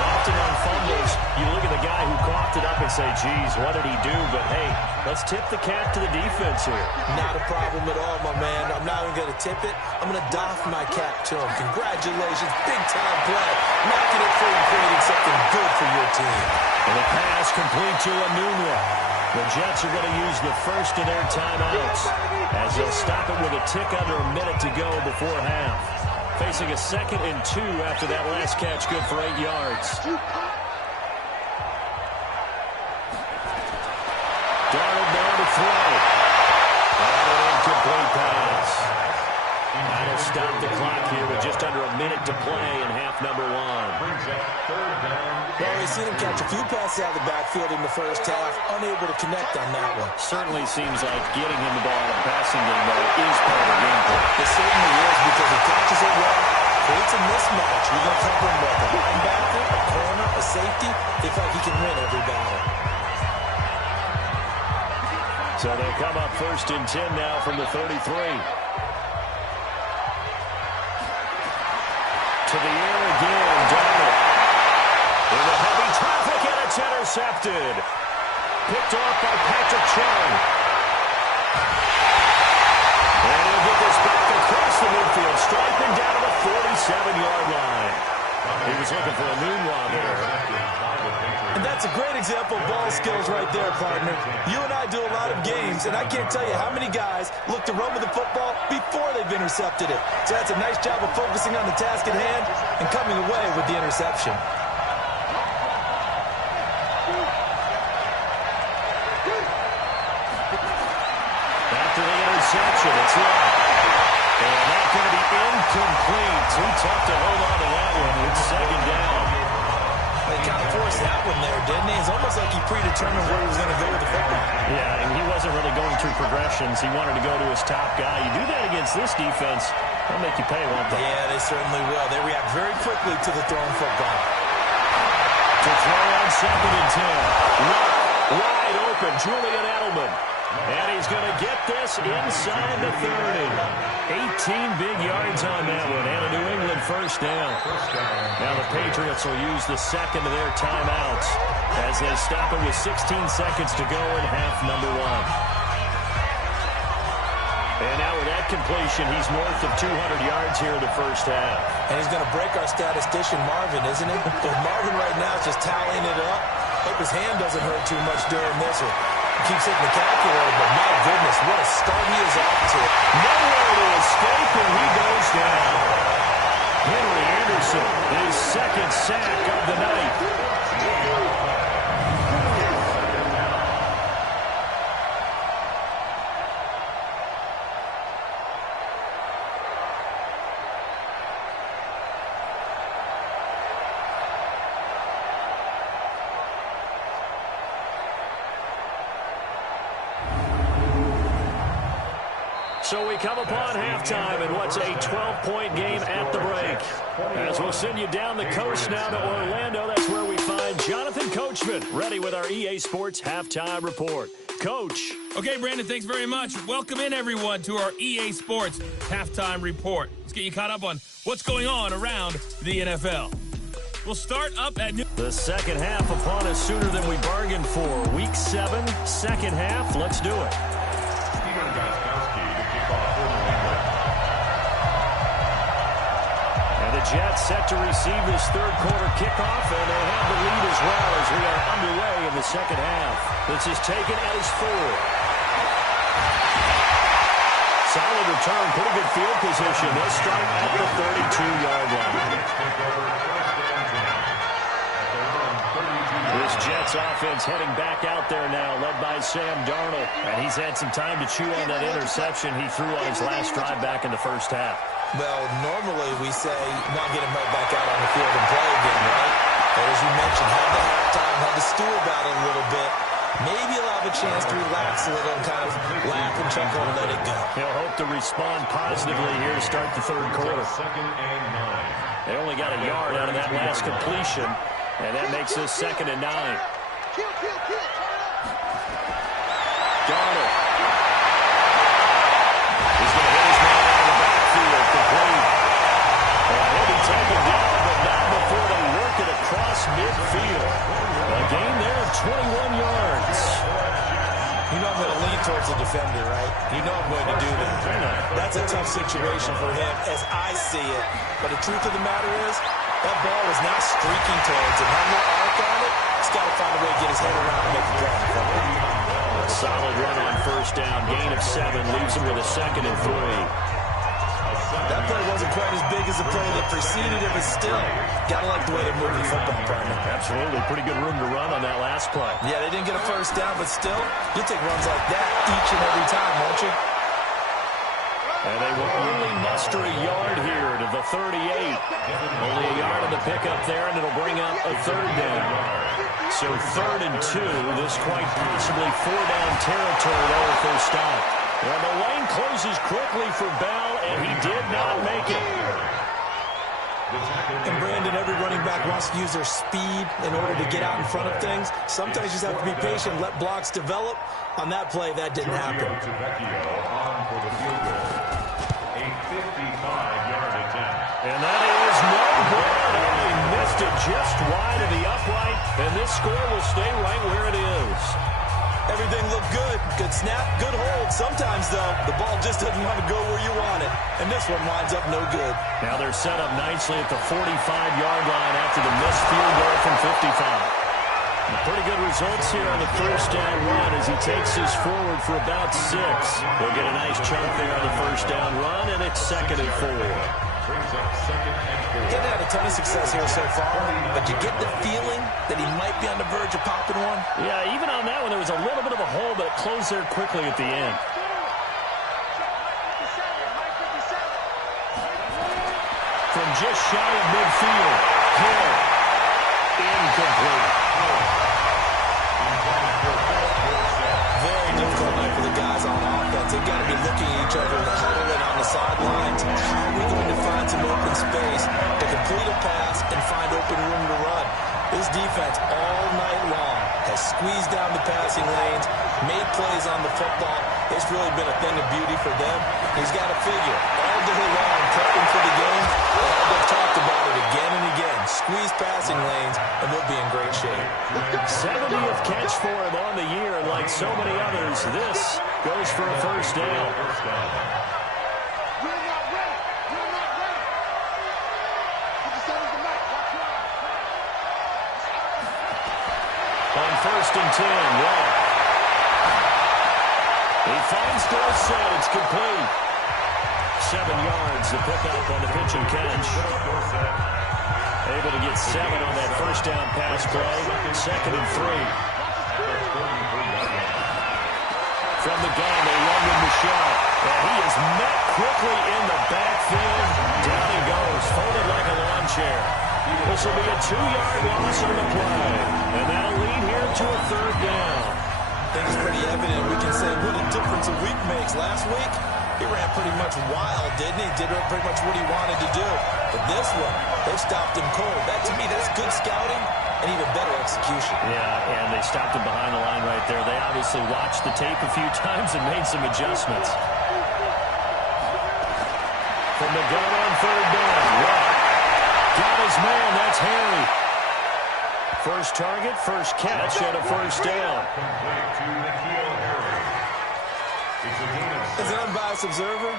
Often on fumbles, you look at the guy who coughed it up and say, geez, what did he do? But, hey, let's tip the cap to the defense here. Not a problem at all, my man. I'm not even going to tip it. I'm going to doff my cap to him. Congratulations. Big-time play. Knocking it free and creating something good for your team. And the pass complete to Anunua. The Jets are going to use the first of their timeouts, as they'll stop it with a tick under a minute to go before half. Facing a 2nd and 2 after that last catch, good for 8 yards. Darnold now to throw. And an incomplete pass. That'll stop the clock here with just under a minute to play in half number 1. Well, we've seen him catch a few passes out of the backfield in the first half, unable to connect on that one. Certainly seems like getting him the ball in a passing game, though, is part of the game plan. It certainly is, because he catches it well, creates a mismatch. You're going to cover him with a linebacker, a corner, a safety. They feel like he can win every battle. So they'll come up 1st and 10 now from the 33. To the air again, Darnold. In the heavy traffic, and it's intercepted. Picked off by Patrick Chung. And he'll get this back across the midfield, striping down to the 47-yard line. He was looking for a Anunua there. And that's a great example of ball skills right there, partner. You and I do a lot of games, and I can't tell you how many guys look to run with the football before they've intercepted it. So that's a nice job of focusing on the task at hand and coming away with the interception. After the interception, it's locked. And that's going to be incomplete. Too tough to hold on to that one. It's 2nd down. They kind of forced that one there, didn't he? It's almost like he predetermined where he was going to go with the football. Yeah, and he wasn't really going through progressions. He wanted to go to his top guy. You do that against this defense, they'll make you pay, won't they? Yeah, they certainly will. They react very quickly to the thrown football. To throw on 2nd and 10. Wide open, Julian Edelman. And he's going to get this inside the 30. 18 big yards on that one, and a New England first down. Now the Patriots will use the 2nd of their timeouts as they stop it with 16 seconds to go in half number 1. And now with that completion, he's north of 200 yards here in the first half. And he's going to break our statistician, Marvin, isn't he? Because Marvin right now is just tallying it up. Hope his hand doesn't hurt too much during this one. He keeps hitting the calculator, but my goodness, what a start he is off to. Nowhere to escape, and he goes down. Henry Anderson, his second sack of the night. So we come upon halftime in what's a 12-point game at the break. As we'll send you down the coast now to Orlando, that's where we find Jonathan Coachman, ready with our EA Sports Halftime Report. Coach. Okay, Brandon, thanks very much. Welcome in, everyone, to our EA Sports Halftime Report. Let's get you caught up on what's going on around the NFL. We'll start up at the second half upon us sooner than we bargained for. Week 7, second half. Let's do it. The Jets set to receive this third quarter kickoff, and they have the lead as well as we are underway in the second half. This is taken at his 4. Solid return, pretty good field position. They'll start at the 32-yard line. This Jets offense heading back out there now, led by Sam Darnold. And he's had some time to chew on that interception he threw on his last drive back in the first half. Well, normally we say not get him right back out on the field and play again, right? But as you mentioned, had the halftime, had to stew about it a little bit. Maybe he'll have a chance to relax a little and kind of laugh and chuckle and let it go. He'll hope to respond positively here to start the third quarter. They only got a yard out of that last completion, and that makes this 2nd and 9. Darnold. He's going to hit his man out of the backfield, complete. And he'll be taken down, but not before they work it across midfield. A gain there of 21 yards. You know I'm going to lean towards the defender, right? You know I'm going to do that. That's a tough situation for him as I see it. But the truth of the matter is, that ball was not streaking towards him. Had no arc on it. He's got to find a way to get his head around and make the grab. Solid run on first down. Gain of 7 leaves him with a 2nd and 3. That play wasn't quite as big as the play that preceded it, but still, gotta like the way they move the football, partner. Absolutely. Pretty good room to run on that last play. Yeah, they didn't get a first down, but still, you'll take runs like that each and every time, won't you? And they will only muster a yard here to the 38. Only a yard on the pickup there, and it'll bring up a 3rd down. So 3rd and 2. This quite possibly 4-down territory there if they stop. Well, the lane closes quickly for Bell, and he did not make it. And Brandon, every running back wants to use their speed in order to get out in front of things. Sometimes you just have to be patient, let blocks develop. On that play, that didn't happen. A 55-yard attempt. And that is no good. Oh, he missed it just wide of the upright, and this score will stay right where it is. Everything looked good. Good snap, good hold. Sometimes, though, the ball just doesn't want to go where you want it. And this one winds up no good. Now they're set up nicely at the 45-yard line after the missed field goal from 55. Pretty good results here on the first down run as he takes this forward for about 6. We'll get a nice chunk there on the first down run, and it's 2nd and 4. Didn't have a ton of success here so far, but you get the feeling that he might be on the verge of popping one. Yeah, even on that one, there was a little bit of a hole, but it closed there quickly at the end. From just shy of midfield, Hill, incomplete. Very difficult night for the guys on offense. They've got to be looking at each other in the huddle and on the sidelines. How are we going to find some open space to complete a pass and find open room to run? This defense all night long has squeezed down the passing lanes, made plays on the football. It's really been a thing of beauty for them. He's got to figure all day long prepping for the game. They've talked about it again and again. Squeeze passing lanes, and they'll be in great shape. 70th catch for him on the year, and like so many others, this goes for a first down. On 1st and 10, Watt. He finds Dorsett. It's complete. 7 yards, the pickup on the pitch and catch. Able to get 7 on that first down pass play. 2nd and 3. From the gun, they run with Michelle. And he is met quickly in the backfield. Down he goes, folded like a lawn chair. This will be a 2-yard loss on the play. And that'll lead here to a 3rd down. I think it's pretty evident. We can say what a difference a week makes. Last week, he ran pretty much wild, didn't he? Did pretty much what he wanted to do. But this one, they stopped him cold. That, to me, that's good scouting and even better execution. Yeah, and they stopped him behind the line right there. They obviously watched the tape a few times and made some adjustments. From the gun on 3rd down, Watt got his man. That's Harry. First target, first catch, and a first down. As an unbiased observer,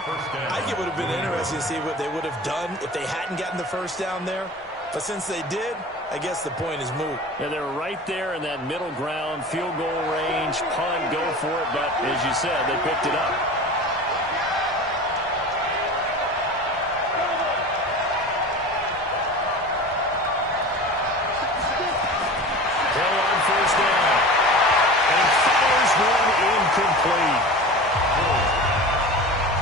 I think it would have been interesting to see what they would have done if they hadn't gotten the first down there. But since they did, I guess the point is moot. Yeah, they were right there in that middle ground, field goal range, punt, go for it. But as you said, they picked it up. Incomplete.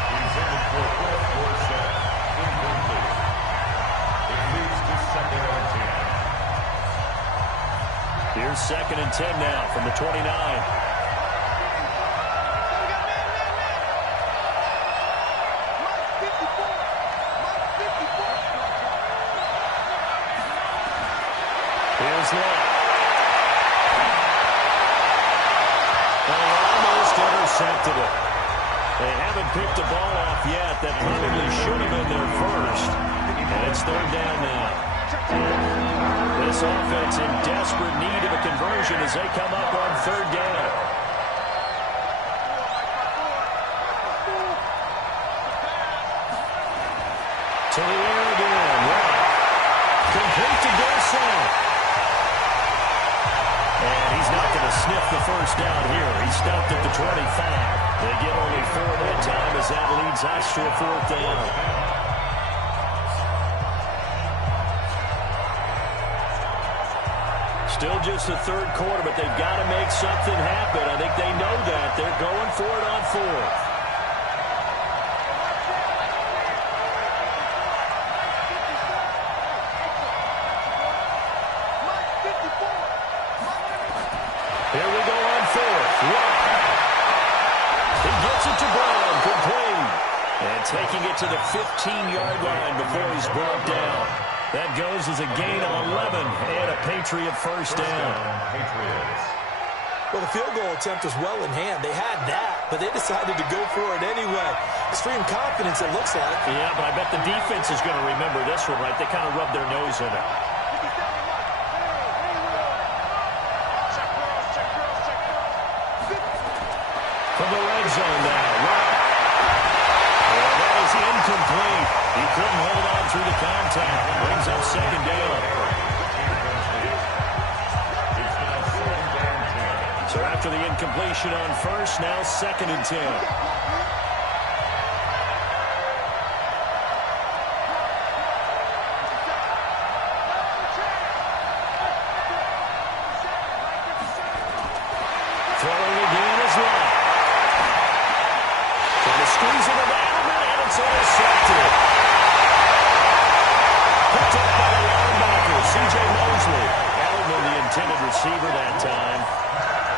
He's headed for 4th set. Incomplete. It leads to 2nd and 10. Here's 2nd and 10 now from the 29. Here's Lott. Intercepted it. They haven't picked the ball off yet. That probably should have been their first. And it's 3rd down now. This offense in desperate need of a conversion as they come up on 3rd down. To the air again. Right. Complete to Dorsett. And he's not going to sniff the first down here. He stopped at the 25. They get only 4 that time as that leads us to a 4th down. Still just the 3rd quarter, but they've got to make something happen. I think they know that. They're going for it on 4th. Here we go on 4th. He gets it to Brown, complete. And taking it to the 15-yard line before he's brought down. That goes as a gain of 11 and a Patriot first down. Well, the field goal attempt was well in hand. They had that, but they decided to go for it anyway. Extreme confidence, it looks like. Yeah, but I bet the defense is going to remember this one, right? They kind of rubbed their nose in it. From the red zone now, right. And that is incomplete. He couldn't hold on through the contact. Brings up 2nd down. So after the incompletion on 1st, now 2nd and 10. Throwing again is Lott. Trying to squeeze it around, and it's intercepted. Picked up by the linebacker, C.J. Mosley. Edelman, the intended receiver that time.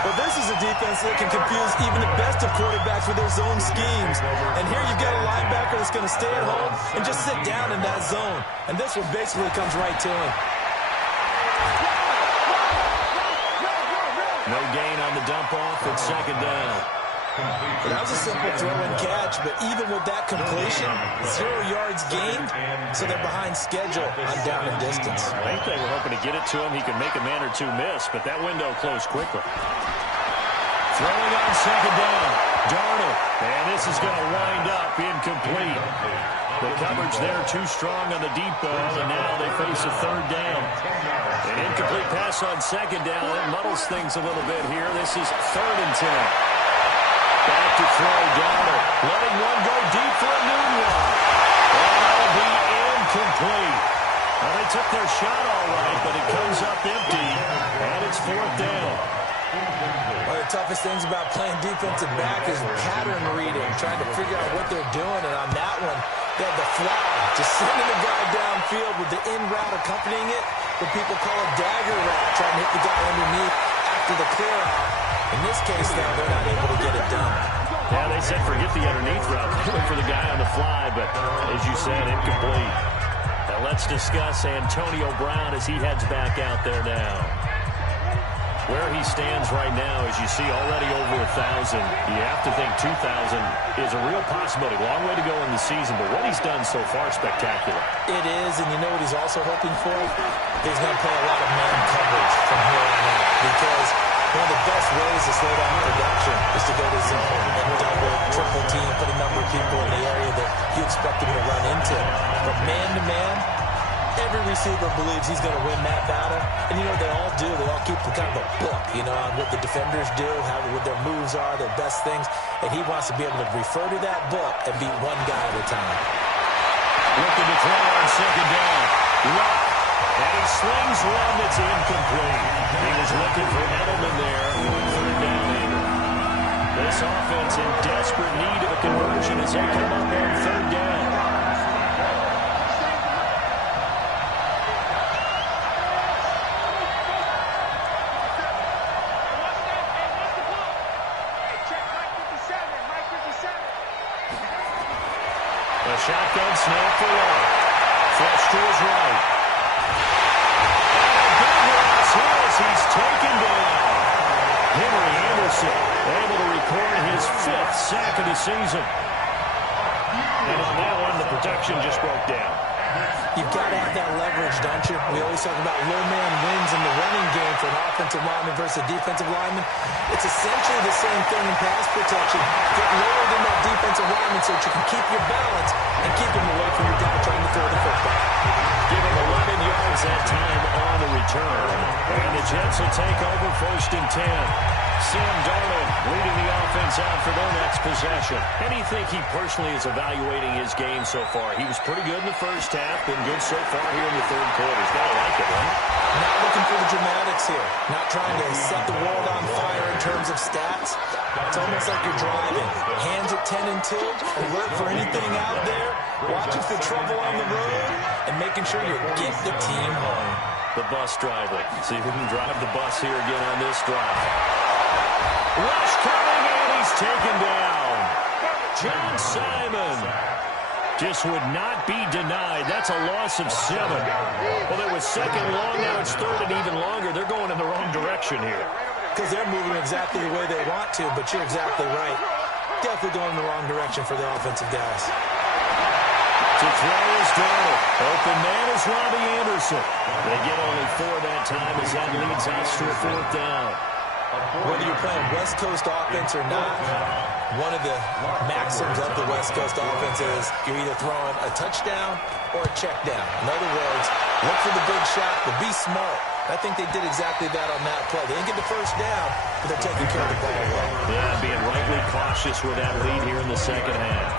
But this is a defense that can confuse even the best of quarterbacks with their zone schemes. And here you've got a linebacker that's going to stay at home and just sit down in that zone. And this one basically comes right to him. No gain on the dump off at 2nd down. That was a simple throw and catch, but even with that completion, 0 yards gained, so they're behind schedule on down and distance. I think they were hoping to get it to him. He could make a man or two miss, but that window closed quickly. Throwing on second down, Darnold, and this is going to wind up incomplete. The coverage there too strong on the deep ball, and now they face a third down. An incomplete pass on second down. It muddles things a little bit here. This is 3rd and 10. Back to throw, Darnold, letting one go deep for a new one. And that'll be incomplete. Well, they took their shot all right, but it comes up empty, and it's 4th down. One of the toughest things about playing defensive back is pattern reading, trying to figure out what they're doing. And on that one, they had the fly, just sending the guy downfield with the in route accompanying it, what people call a dagger route, trying to hit the guy underneath after the clear out. In this case, though, they're not able to get it done. Yeah, they said forget the underneath route. They went for the guy on the fly, but as you said, incomplete. Now let's discuss Antonio Brown as he heads back out there now. Where he stands right now, as you see, already over 1,000. You have to think 2,000 is a real possibility. Long way to go in the season, but what he's done so far, spectacular. It is, and you know what he's also hoping for? He's going to play a lot of man coverage from here on out, because one of the best ways to slow down production is to go to zone and double, triple team, put a number of people in the area that you expect him to run into. But man-to-man, every receiver believes he's going to win that battle. And, you know, they all do. They all keep kind of a book, you know, on what the defenders do, what their moves are, their best things. And he wants to be able to refer to that book and beat one guy at a time. Looking to throw on second down. Luck. And he slings one that's incomplete. He was looking for Edelman there. 3rd down in. This offense in desperate need of a conversion as they come up on 3rd down. A shotgun snap for Long. Flush to his right. And a big loss here as he's taken down. Henry Anderson able to record his 5th sack of the season. And on that one, the protection just broke down. You've got to have that leverage, don't you? We always talk about low man wins in the running game for an offensive lineman versus a defensive lineman. It's essentially the same thing in pass protection. Get lower than that defensive lineman so that you can keep your balance and keep him away from your guy trying to throw the football. Give him 11 yards that time on the return. And the Jets will take over 1st and 10. Sam Darnold leading the offense out for their next possession. And you think he personally is evaluating his game so far? He was pretty good in the first half, been good so far here in the 3rd quarter. He's got to like it, right? Not looking for the dramatics here. Not trying to set the world on fire in terms of stats. It's almost like you're driving. Hands at 10 and 2, alert for anything out there, watching for trouble on the road, and making sure you get the team home. The bus driver. See who can drive the bus here again on this drive. Rush coming, and he's taken down. John Simon just would not be denied. That's a loss of 7. Well, it was 2nd long. Now it's 3rd and even longer. They're going in the wrong direction here. Because they're moving exactly the way they want to, but you're exactly right. Definitely going in the wrong direction for the offensive guys. To throw is Darnold. Open man is Robbie Anderson. They get only 4 that time as that leads us to a 4th down. Whether you're playing West Coast offense or not, one of the maxims of the West Coast offense is you're either throwing a touchdown or a check down. In other words, look for the big shot, but be smart. I think they did exactly that on that play. They didn't get the first down, but they're taking care of the ball well. Yeah, being rightly cautious with that lead here in the 2nd half.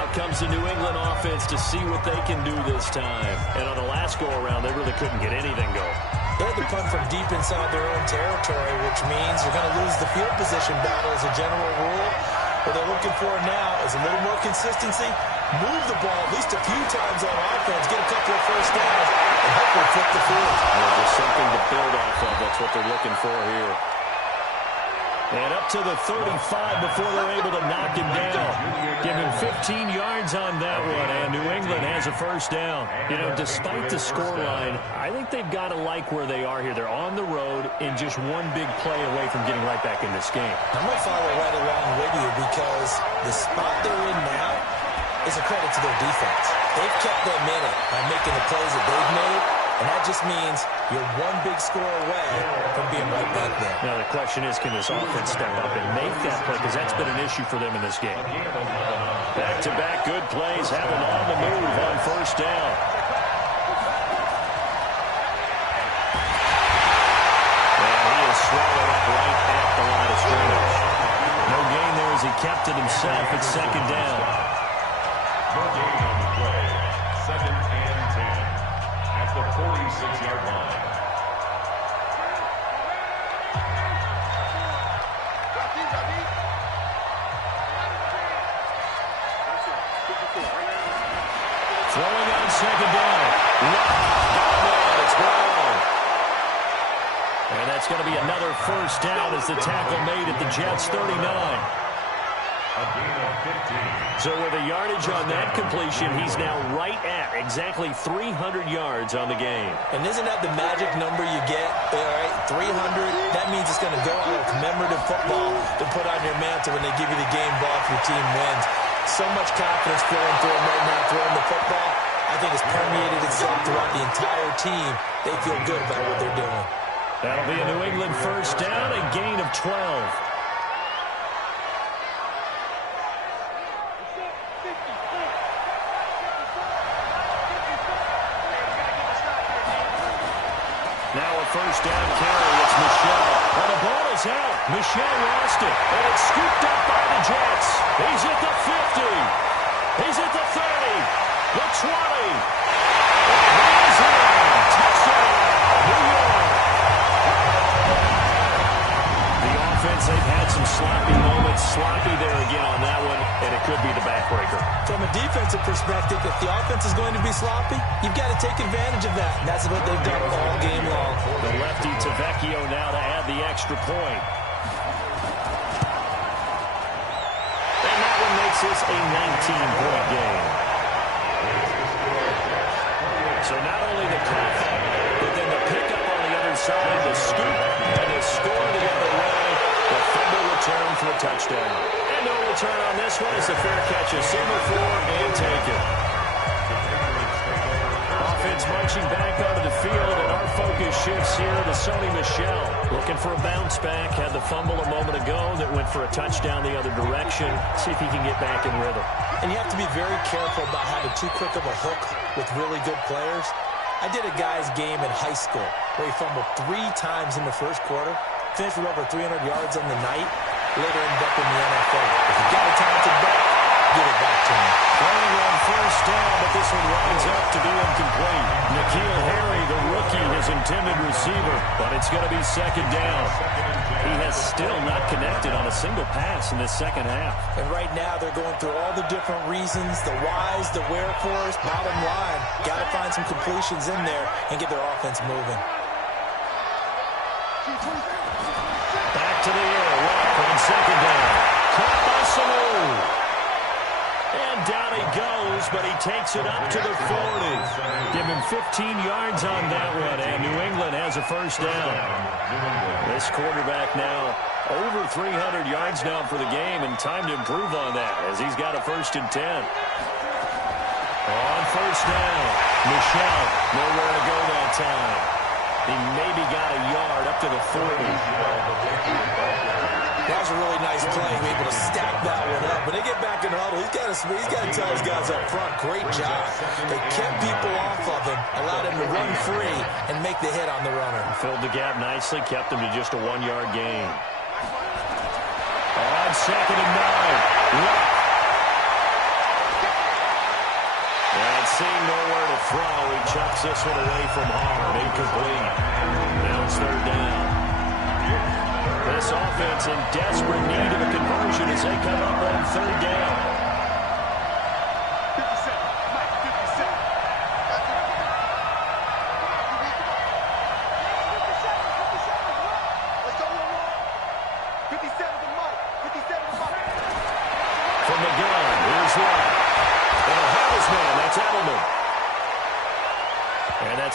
Out comes the New England offense to see what they can do this time. And on the last go-around, they really couldn't get anything going. They had to punt from deep inside their own territory, which means you're going to lose the field position battle as a general rule. What they're looking for now is a little more consistency, move the ball at least a few times on offense, get a couple of first downs, and hopefully flip the field. Well, just something to build off of. That's what they're looking for here. And up to the 35 before they're able to knock him down. Give him 15 yards on that one, and New England has a first down. You know, despite the scoreline, I think they've got to like where they are here. They're on the road and just one big play away from getting right back in this game. I'm going to follow right along with you because the spot they're in now is a credit to their defense. They've kept them in it by making the plays that they've made, and that just means you're one big score away from being right back there. Now, the question is, can this offense step up and make that play? Because that's been an issue for them in this game. Back-to-back good plays have them on the move on first down. And he is swallowed up right at the line of scrimmage. No gain there as he kept it himself at second down. No gain on the play. 2nd and 10 at the 46-yard line. Throwing on second down. It's Brown. And that's going to be another first down as the tackle made at the Jets' 39. A gain of 15. So with a yardage on that completion, he's now right at exactly 300 yards on the game. And isn't that the magic number you get? All right, 300. That means it's going to go out of commemorative football to put on your mantle when they give you the game ball if your team wins. So much confidence flowing through him right now, throwing the football. I think it's permeated itself throughout the entire team. They feel good about what they're doing. That'll be a New England first down, a gain of 12. Now a first down carry. It's Michel. And the ball is out. Michel lost it. And it's scooped up by the Jets. He's at the 50. He's at the 30. The 20. And he's in. Touchdown, New York. The offense, they've had some sloppy moments. Sloppy there again on that one. And it could be the backbreaker. From a defensive perspective, if the offense is going to be sloppy, you've got to take advantage of that. And that's what they've done all game long. The lefty to Vecchio now to add the extra point. And that one makes this a 19-point game. So not only the comeback, but then the pickup on the other side, the scoop, and the score the other way. The fumble return for a touchdown. And no return on this one as the fair catch is single for and taken. Offense marching back onto the field, and our focus shifts here to Sony Michel. Looking for a bounce back. Had the fumble a moment ago that went for a touchdown the other direction. See if he can get back in rhythm. And you have to be very careful about having too quick of a hook with really good players. I did a guy's game in high school where he fumbled 3 times in the first quarter, finished with over 300 yards on the night, later ended up in the NFL. If you got a talented back, give it back to him. Throwing on first down, but this one winds up to be incomplete. N'Keal Harry, the rookie, his intended receiver, but it's going to be second down. He has still not connected on a single pass in this second half. And right now they're going through all the different reasons, the whys, the wherefores. Bottom line, got to find some completions in there and get their offense moving. Back to the air, Walker on second down. Caught by Sanu. And down he goes, but he takes it up to the 40. Give him 15 yards on that one, and New England has a first down. This quarterback now over 300 yards now for the game, and time to improve on that as he's got a 1st and 10. On first down, Michel, nowhere to go that time. He maybe got a yard up to the 40. That was a really nice play, be able to stack that one up. When they get back in the huddle, he's got to tell his guys up front, great job. They kept people off of him, allowed him to run free and make the hit on the runner. Filled the gap nicely, kept him to just a 1-yard gain. On second and 9. And seeing nowhere to throw, he chucks this one away from harm. Incomplete. Now it's third down. This offense in desperate need of a conversion as they come up on third down.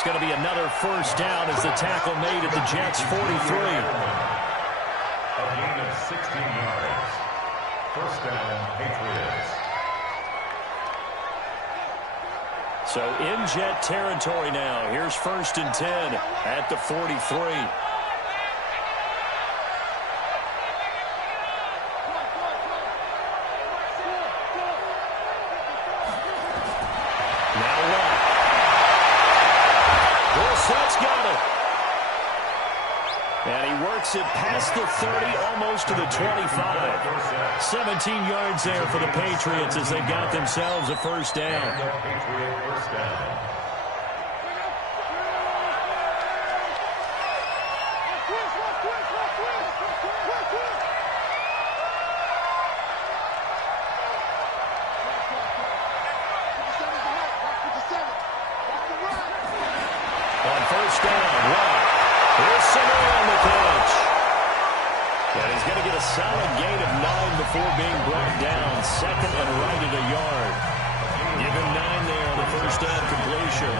It's going to be another first down as the tackle made at the Jets' 43. A gain of 16 yards. First down, Patriots. So in Jet territory now. Here's 1st and 10 at the 43. That's got it. And he works it past the 30, almost to the 25. 17 yards there for the Patriots as they've got themselves a first down. On first down, right. Here's Summer on the catch. And he's going to get a solid gain of 9 before being brought down. Second and right at a yard. Give him 9 there on the first down completion.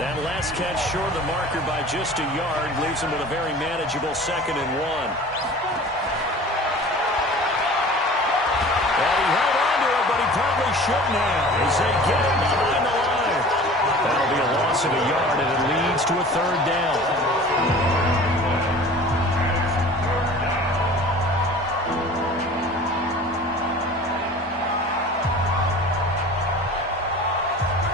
That last catch short of the marker by just a yard leaves him with a very manageable 2nd and 1. Probably shouldn't have as they get him behind the line. That'll be a loss of a yard, and it leads to a 3rd down.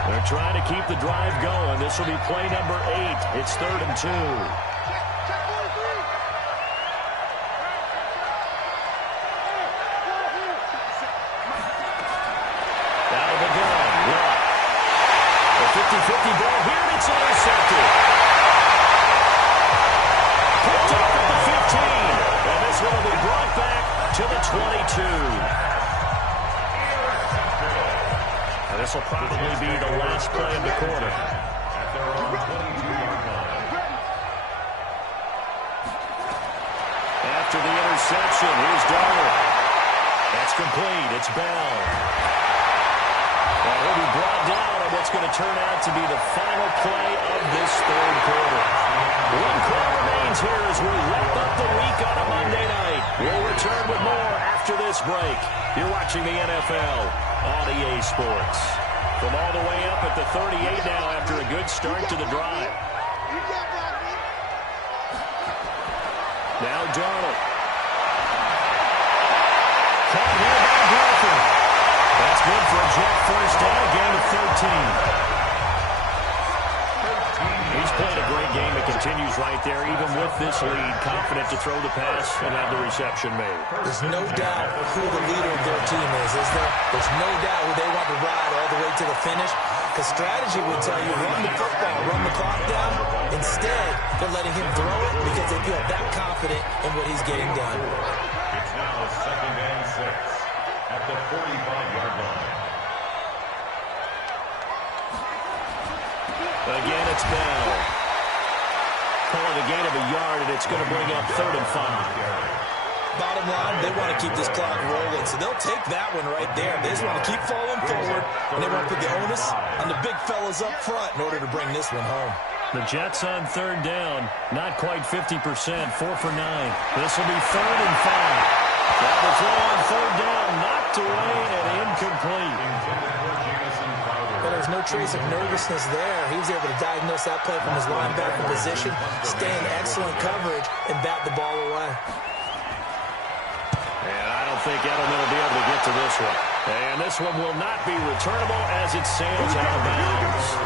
They're trying to keep the drive going. This will be play number 8. It's 3rd and 2. Ball here, and it's intercepted. Picked up at the 15, and this one will be brought back to the 22. And this will probably be the last play of the quarter. At their own 22-yard line. After the interception, here's Darnold. That's complete. It's Bell. And he'll be brought down on what's going to turn out to be the final play of this 3rd quarter. 1 quarter remains here as we wrap up the week on a Monday night. We'll return with more after this break. You're watching the NFL on EA Sports. From all the way up at the 38 now after a good start to the drive. Now Darnold. Caught here by Bradford. That's good for a Jet first down, gain of 13. He's played a great game. It continues right there, even with this lead. Confident to throw the pass and have the reception made. There's no doubt who the leader of their team is there? There's no doubt who they want to ride all the way to the finish. Because strategy would tell you, run the football, run the clock down. Instead, they're letting him throw it because they feel that confident in what he's getting done. It's now 2nd and 6 at the 45-yard line. Again, it's Bell. Calling a gain of a yard, and it's going to bring up 3rd and 5. Bottom line, they want to keep this clock rolling, so they'll take that one right there. They just want to keep falling forward, and they want to put the onus on the big fellas up front in order to bring this one home. The Jets on 3rd down, not quite 50%, 4 for 9. This will be 3rd and 5. Now the throw on 3rd down, knocked away and incomplete. But there's no trace of nervousness there. He was able to diagnose that play from his linebacker position, stay in excellent coverage, and bat the ball away. And I don't think Edelman will be able to get to this one. And this one will not be returnable as it sails out of bounds.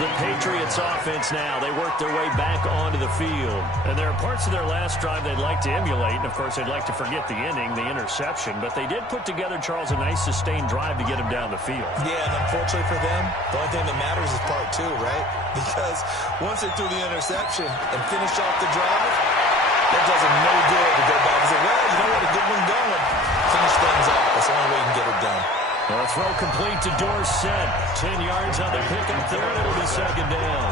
The Patriots offense now, they work their way back onto the field. And there are parts of their last drive they'd like to emulate. And, of course, they'd like to forget the ending, the interception. But they did put together, Charles, a nice sustained drive to get him down the field. Yeah, and unfortunately for them, the only thing that matters is part 2, right? Because once they threw the interception and finished off the drive, that does them no good to go back and say, well, you know what, a good one going. Finish things off. That's the only way you can get it done. Well, throw complete to Dorsett. 10 yards on the pickup there, and it'll be 2nd down.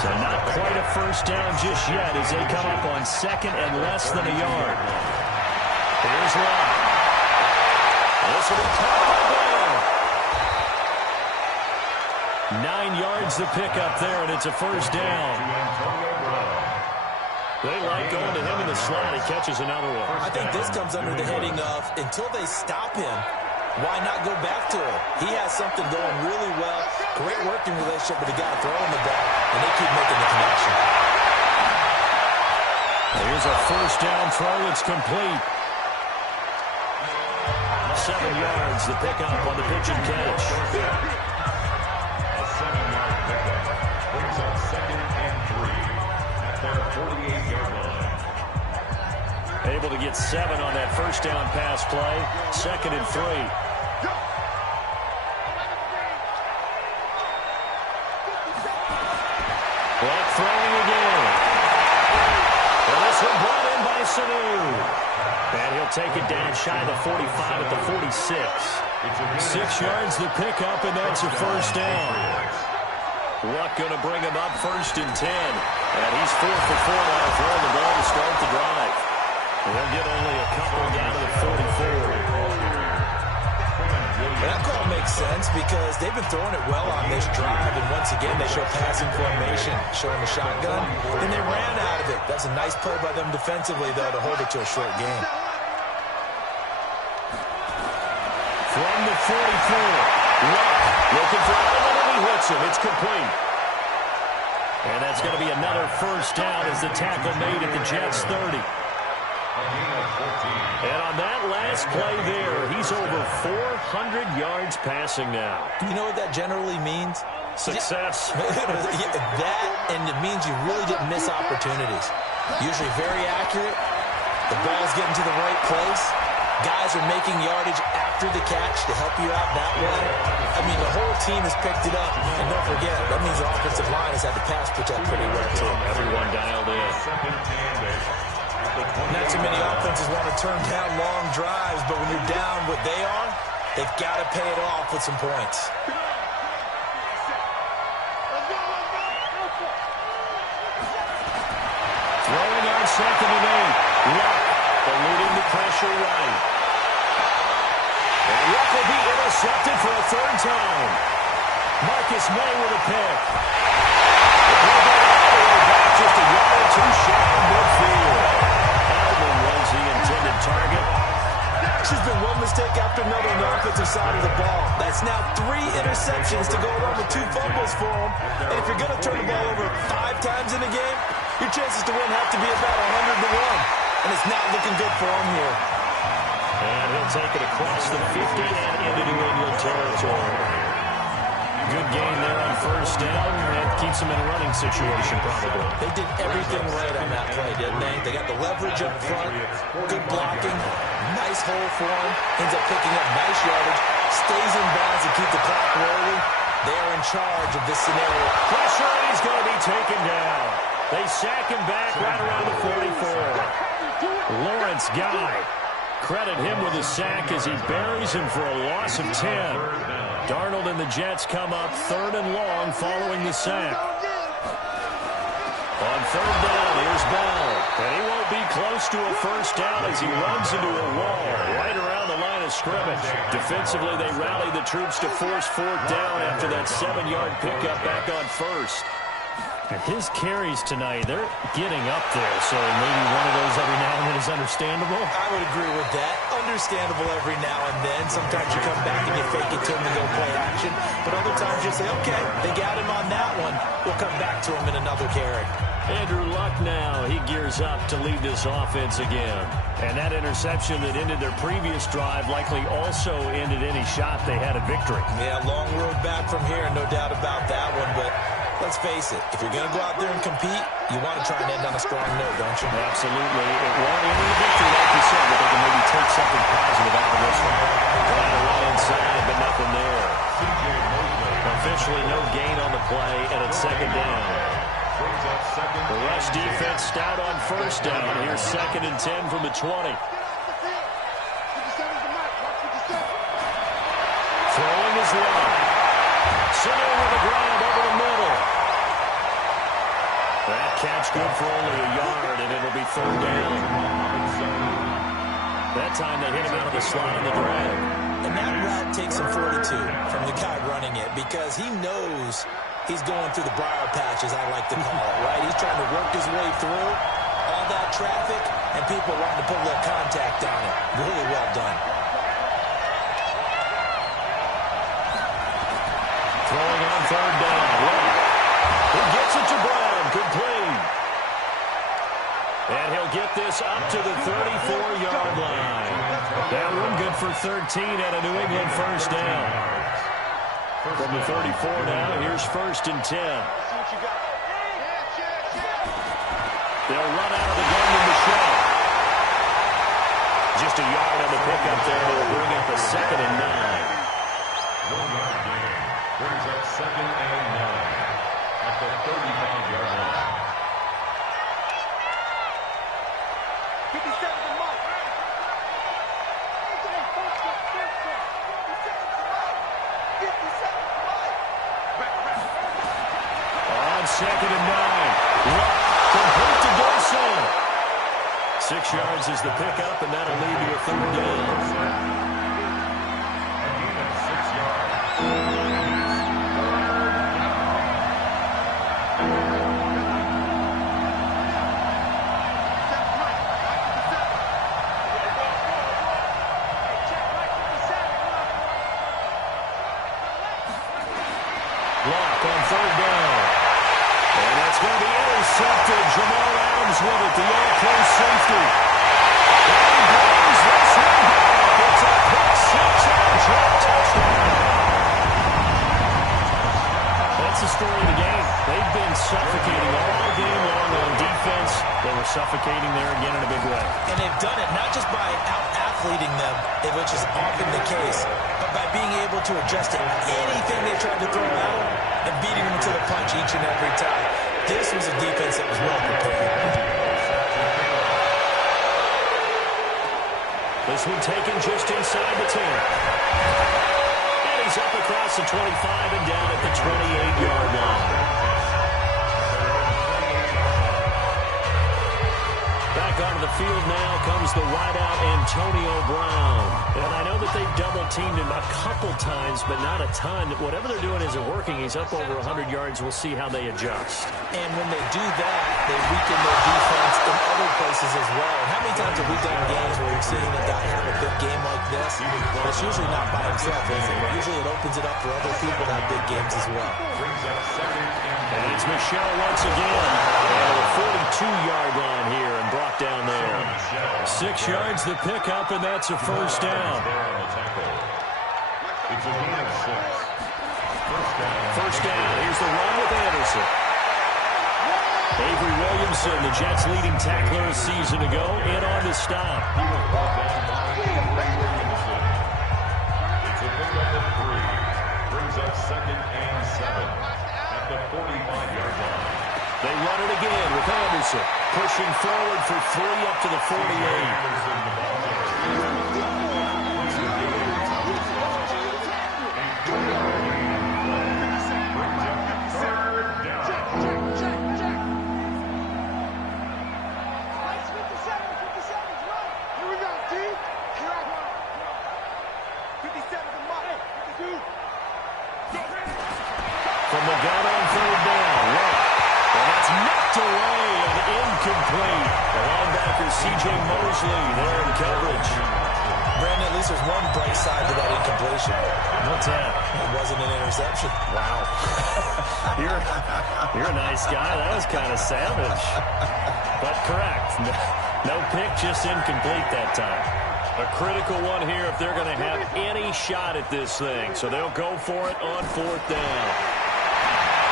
So not quite a first down just yet as they come up on 2nd and less than a yard. Here's Love. This will be caught by Bell. 9 yards to pick up there, and it's a first down. They like going to him in the slot. He catches another one. I think this comes under the heading of, until they stop him, why not go back to him? He has something going really well. Great working relationship with the guy throwing the ball, and they keep making the connection. Here's a first down throw. It's complete. 7 yards to pick up on the pitch and catch. A 7-yard pickup brings up 2nd and 3 at their 48-yard line. Able to get 7 on that first down pass play. 2nd and 3. Clock throwing again. And this one brought in by Sanu. And he'll take it down shy of the 45 at the 46. 6 yards to pick up, and that's a first down. Luck going to bring him up 1st and 10. And he's 4 for 4 now, throwing the ball to start the drive. They'll get only a couple down to the 44. That call makes sense because they've been throwing it well on this drive, and once again they show passing formation, showing the shotgun, and they ran out of it. That's a nice play by them defensively, though, to hold it to a short game. From the 44, Luck looking for Allen, and he hits him. It's complete. And that's going to be another first down as the tackle made at the Jets' 30. And on that last play there, he's over 400 yards passing now. You know what that generally means? Success. That, and it means you really didn't miss opportunities. Usually very accurate. The ball's getting to the right place. Guys are making yardage after the catch to help you out that way. I mean, the whole team has picked it up. And don't forget, that means the offensive line has had to pass protect pretty well, too. Everyone dialed in. Not too many offenses want to turn down long drives, but when you're down what they are, they've got to pay it off with some points. Throwing on 2nd and 8. Luck eluding the pressure right. And Luck will be intercepted for a 3rd time. Marcus May with a pick. Just a yard or 2 short of midfield. Alvin was the intended target. She's been one mistake after another on the offensive side of the ball. That's now 3 interceptions to go along with 2 fumbles for him. And if you're going to turn the ball over 5 times in a game, your chances to win have to be about 100 to 1. And it's not looking good for him here. And he'll take it across the 50 and into New England territory. Good game there on first down. That keeps him in a running situation, probably. They did everything right on that play, didn't they? They got the leverage up front, good blocking, nice hole for him, ends up picking up nice yardage, stays in bounds and keep the clock rolling. They are in charge of this scenario. Pressure, and he's going to be taken down. They sack him back right around the 44. Lawrence Guy. Credit him with a sack as he buries him for a loss of 10. Darnold and the Jets come up 3rd and long following the sack. On 3rd down, here's Bell. And he won't be close to a first down as he runs into a wall right around the line of scrimmage. Defensively, they rally the troops to force 4th down after that 7-yard pickup back on 1st. His carries tonight, they're getting up there, so maybe one of those every now and then is understandable. I would agree with that. Understandable every now and then. Sometimes you come back and you fake it to him and go play action. But other times you say, okay, they got him on that one. We'll come back to him in another carry. Andrew Luck now, he gears up to lead this offense again. And that interception that ended their previous drive likely also ended any shot they had at victory. Yeah, long road back from here, no doubt about that one. But let's face it, if you're going to go out there and compete, you want to try and end on a strong note, don't you? Absolutely. It won't end in the victory, like you said, but they can maybe take something positive out of this one. Trying to run inside, but nothing there. Officially no gain on the play, and it's 2nd down. The rush defense stout on first down. Here's 2nd and 10 from the 20. Throwing his line. Sanu with the grab over the middle. That catch good for only a yard, and it'll be 3rd down. That time they hit him out of the slot in the drag. And that route takes some fortitude from the guy running it because he knows he's going through the briar patch, as I like to call it, right? He's trying to work his way through all that traffic, and people wanting to put a little contact on it. Really well done. Throwing on third down. He gets it to Brown. Complete. And he'll get this up to the 34-yard line. That one good for 13 at a New England first down. From the 34 now, here's 1st and 10. They'll run out of the gun in the show. Just a yard on the pickup there. They'll bring up a 2nd and 9. 1 yard gain. Brings up 2nd and 9 at the 35-yard line. 57 to Mike. On 2nd and 9. Complete to Dorsey. 6 yards is the pickup, and that'll lead to a 3rd down. A gain of 6 yards. Block on 3rd down. And that's going to be intercepted. Jamal Adams with it, the all-pro safety. And he brings this one back. It's a pick 6 and a drop touchdown. That's the story of the game. They've been suffocating all game long on defense. They were suffocating there again in a big way. And they've done it not just by out-athleting them, which is often the case, but by being able to adjust to anything they tried to throw at them and beating them to the punch each and every time. This was a defense that was well prepared. This one taken just inside the 10. And he's up across the 25 and down at the 28-yard line. Back onto the field now comes the wideout Antonio Brown. And I know that they've double-teamed him a couple times, but not a ton. Whatever they're doing isn't working. He's up over 100 yards. We'll see how they adjust. And when they do that, they weaken their defense in other places as well. And how many times have we done games where we've seen a guy have a big game like this? But it's usually not by himself, is it? Usually it opens it up for other people to have big games as well. And it's Michelle once again at the 42-yard line here and brought down there. 6 yards the pickup, and that's a first down. It's a gain of 6. First down. Here's the run with Anderson. Avery Williamson, the Jets' leading tackler a season ago, in on the stop. He was brought down by Avery Williamson. It's a pickup of 3. Brings up 2nd and 7 at the 45-yard line. They run it again with Anderson, pushing forward for 3 up to the 48. From the gun on 3rd down. And that's knocked away and incomplete. The linebacker, C.J. Mosley, there in coverage. Brandon, at least there's one bright side to that incompletion. What's that? It wasn't an interception. Wow. You're a nice guy. That was kind of savage. But correct. No pick, just incomplete that time. A critical one here if they're going to have any shot at this thing. So they'll go for it on 4th down.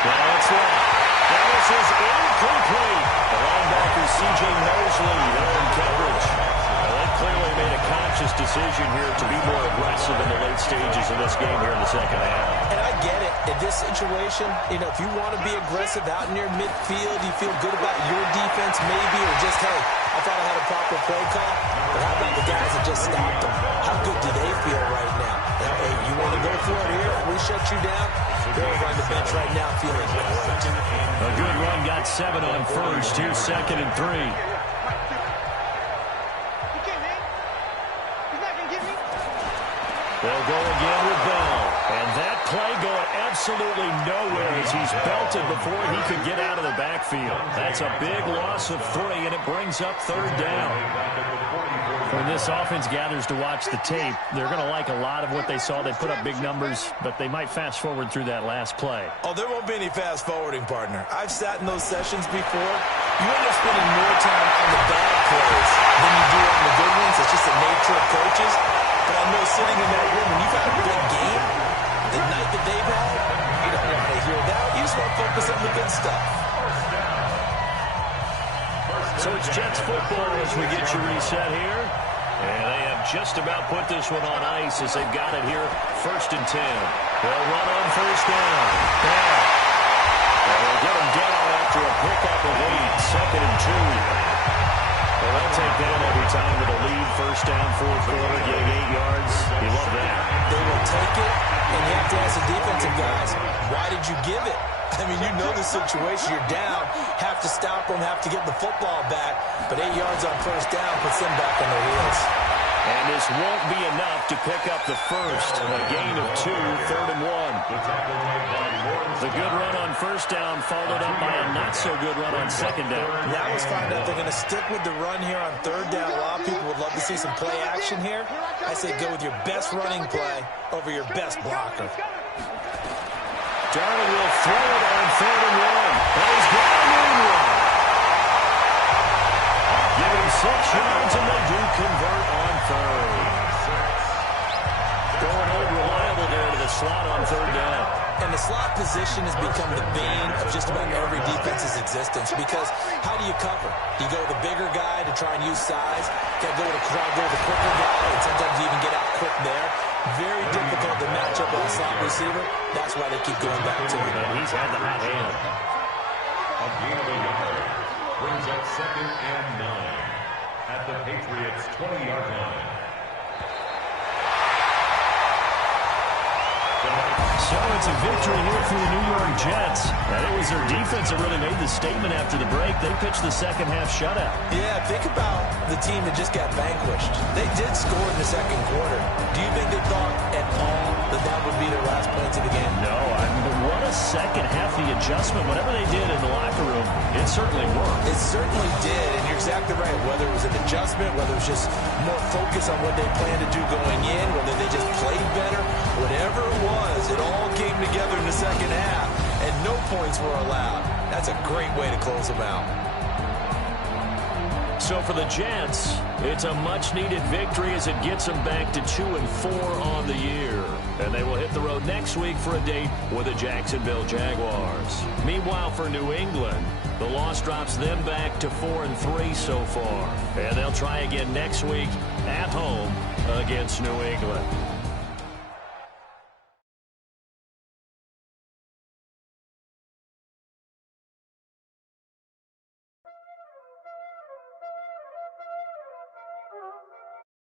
Now it's left. And this is incomplete. The linebacker, C.J. Mosley, there in coverage. Well, they clearly made a conscious decision here to be more aggressive in the late stages of this game here in the second half. And I get it. In this situation, if you want to be aggressive out in your midfield, you feel good about your defense maybe, or just, hey, I thought I had a proper play call. But how about the guys that just stopped them? How good do they feel right now? Hey, you want to go for it here? We shut you down? They're over on the bench right now feeling great. A good run, got 7 on 1st. Here's 2nd and 3. They'll go again with Bell. And that play going absolutely nowhere as he's belted before he could get out of the backfield. That's a big loss of 3, and it brings up 3rd down. When this offense gathers to watch the tape, they're going to like a lot of what they saw. They put up big numbers, but they might fast forward through that last play. Oh, there won't be any fast forwarding, partner. I've sat in those sessions before. You end up spending more time on the bad plays than you do on the good ones. It's just the nature of coaches. But I know sitting in that room, when you've had a big game, the night that they've had, you don't want to hear that. You just want to focus on the good stuff. So it's Jets football as we get you reset here. And they have just about put this one on ice as they've got it here, 1st and 10. They'll run on 1st down. Bell. They'll get him down after a pickup of 8, 2nd and 2. Well, they'll take that every time with a lead, 1st down, 4th quarter, getting 8 yards. You love that. They will take it, and you have to ask the defensive guys, why did you give it? I mean, you know the situation. You're down, have to stop them, have to get the football back, but 8 yards on 1st down puts them back on their heels. And this won't be enough to pick up the first. A gain of 2, 3rd and 1. The good run on 1st down followed up by a not-so-good run on 2nd down. Now let's find out if they're going to stick with the run here on 3rd down. A lot of people would love to see some play action here. I say go with your best running play over your best blocker. Darnold will throw it on 3rd and 1. And he's got a moonwalk. Give him 6 yards, and they do convert on 3rd. Going old reliable there to the slot on 3rd down. And the slot position has become the bane of just about every defense's existence because how do you cover? Do you go with the bigger guy to try and use size? Can go with the quicker guy, and sometimes you even get out quick there. Very difficult to match up with a slot receiver. That's why they keep going back to him. And he's had the hot hand. A gain of a yard brings up 2nd and 9 at the Patriots' 20-yard line. So it's a victory here for the New York Jets. And it was their defense that really made the statement after the break. They pitched the second half shutout. Yeah, think about the team that just got vanquished. They did score in the 2nd quarter. Do you think they thought at all that that would be their last points of the game? No, I mean, what a second half, the adjustment, whatever they did in the locker room, it certainly worked. It certainly did, and you're exactly right. Whether it was an adjustment, whether it was just more focus on what they planned to do going in, whether they just played better, whatever it was, it all came together in the 2nd half, and no points were allowed. That's a great way to close them out. So for the Jets, it's a much-needed victory as it gets them back to 2-4 on the year. And they will hit the road next week for a date with the Jacksonville Jaguars. Meanwhile, for New England, the loss drops them back to 4-3 so far. And they'll try again next week at home against New England.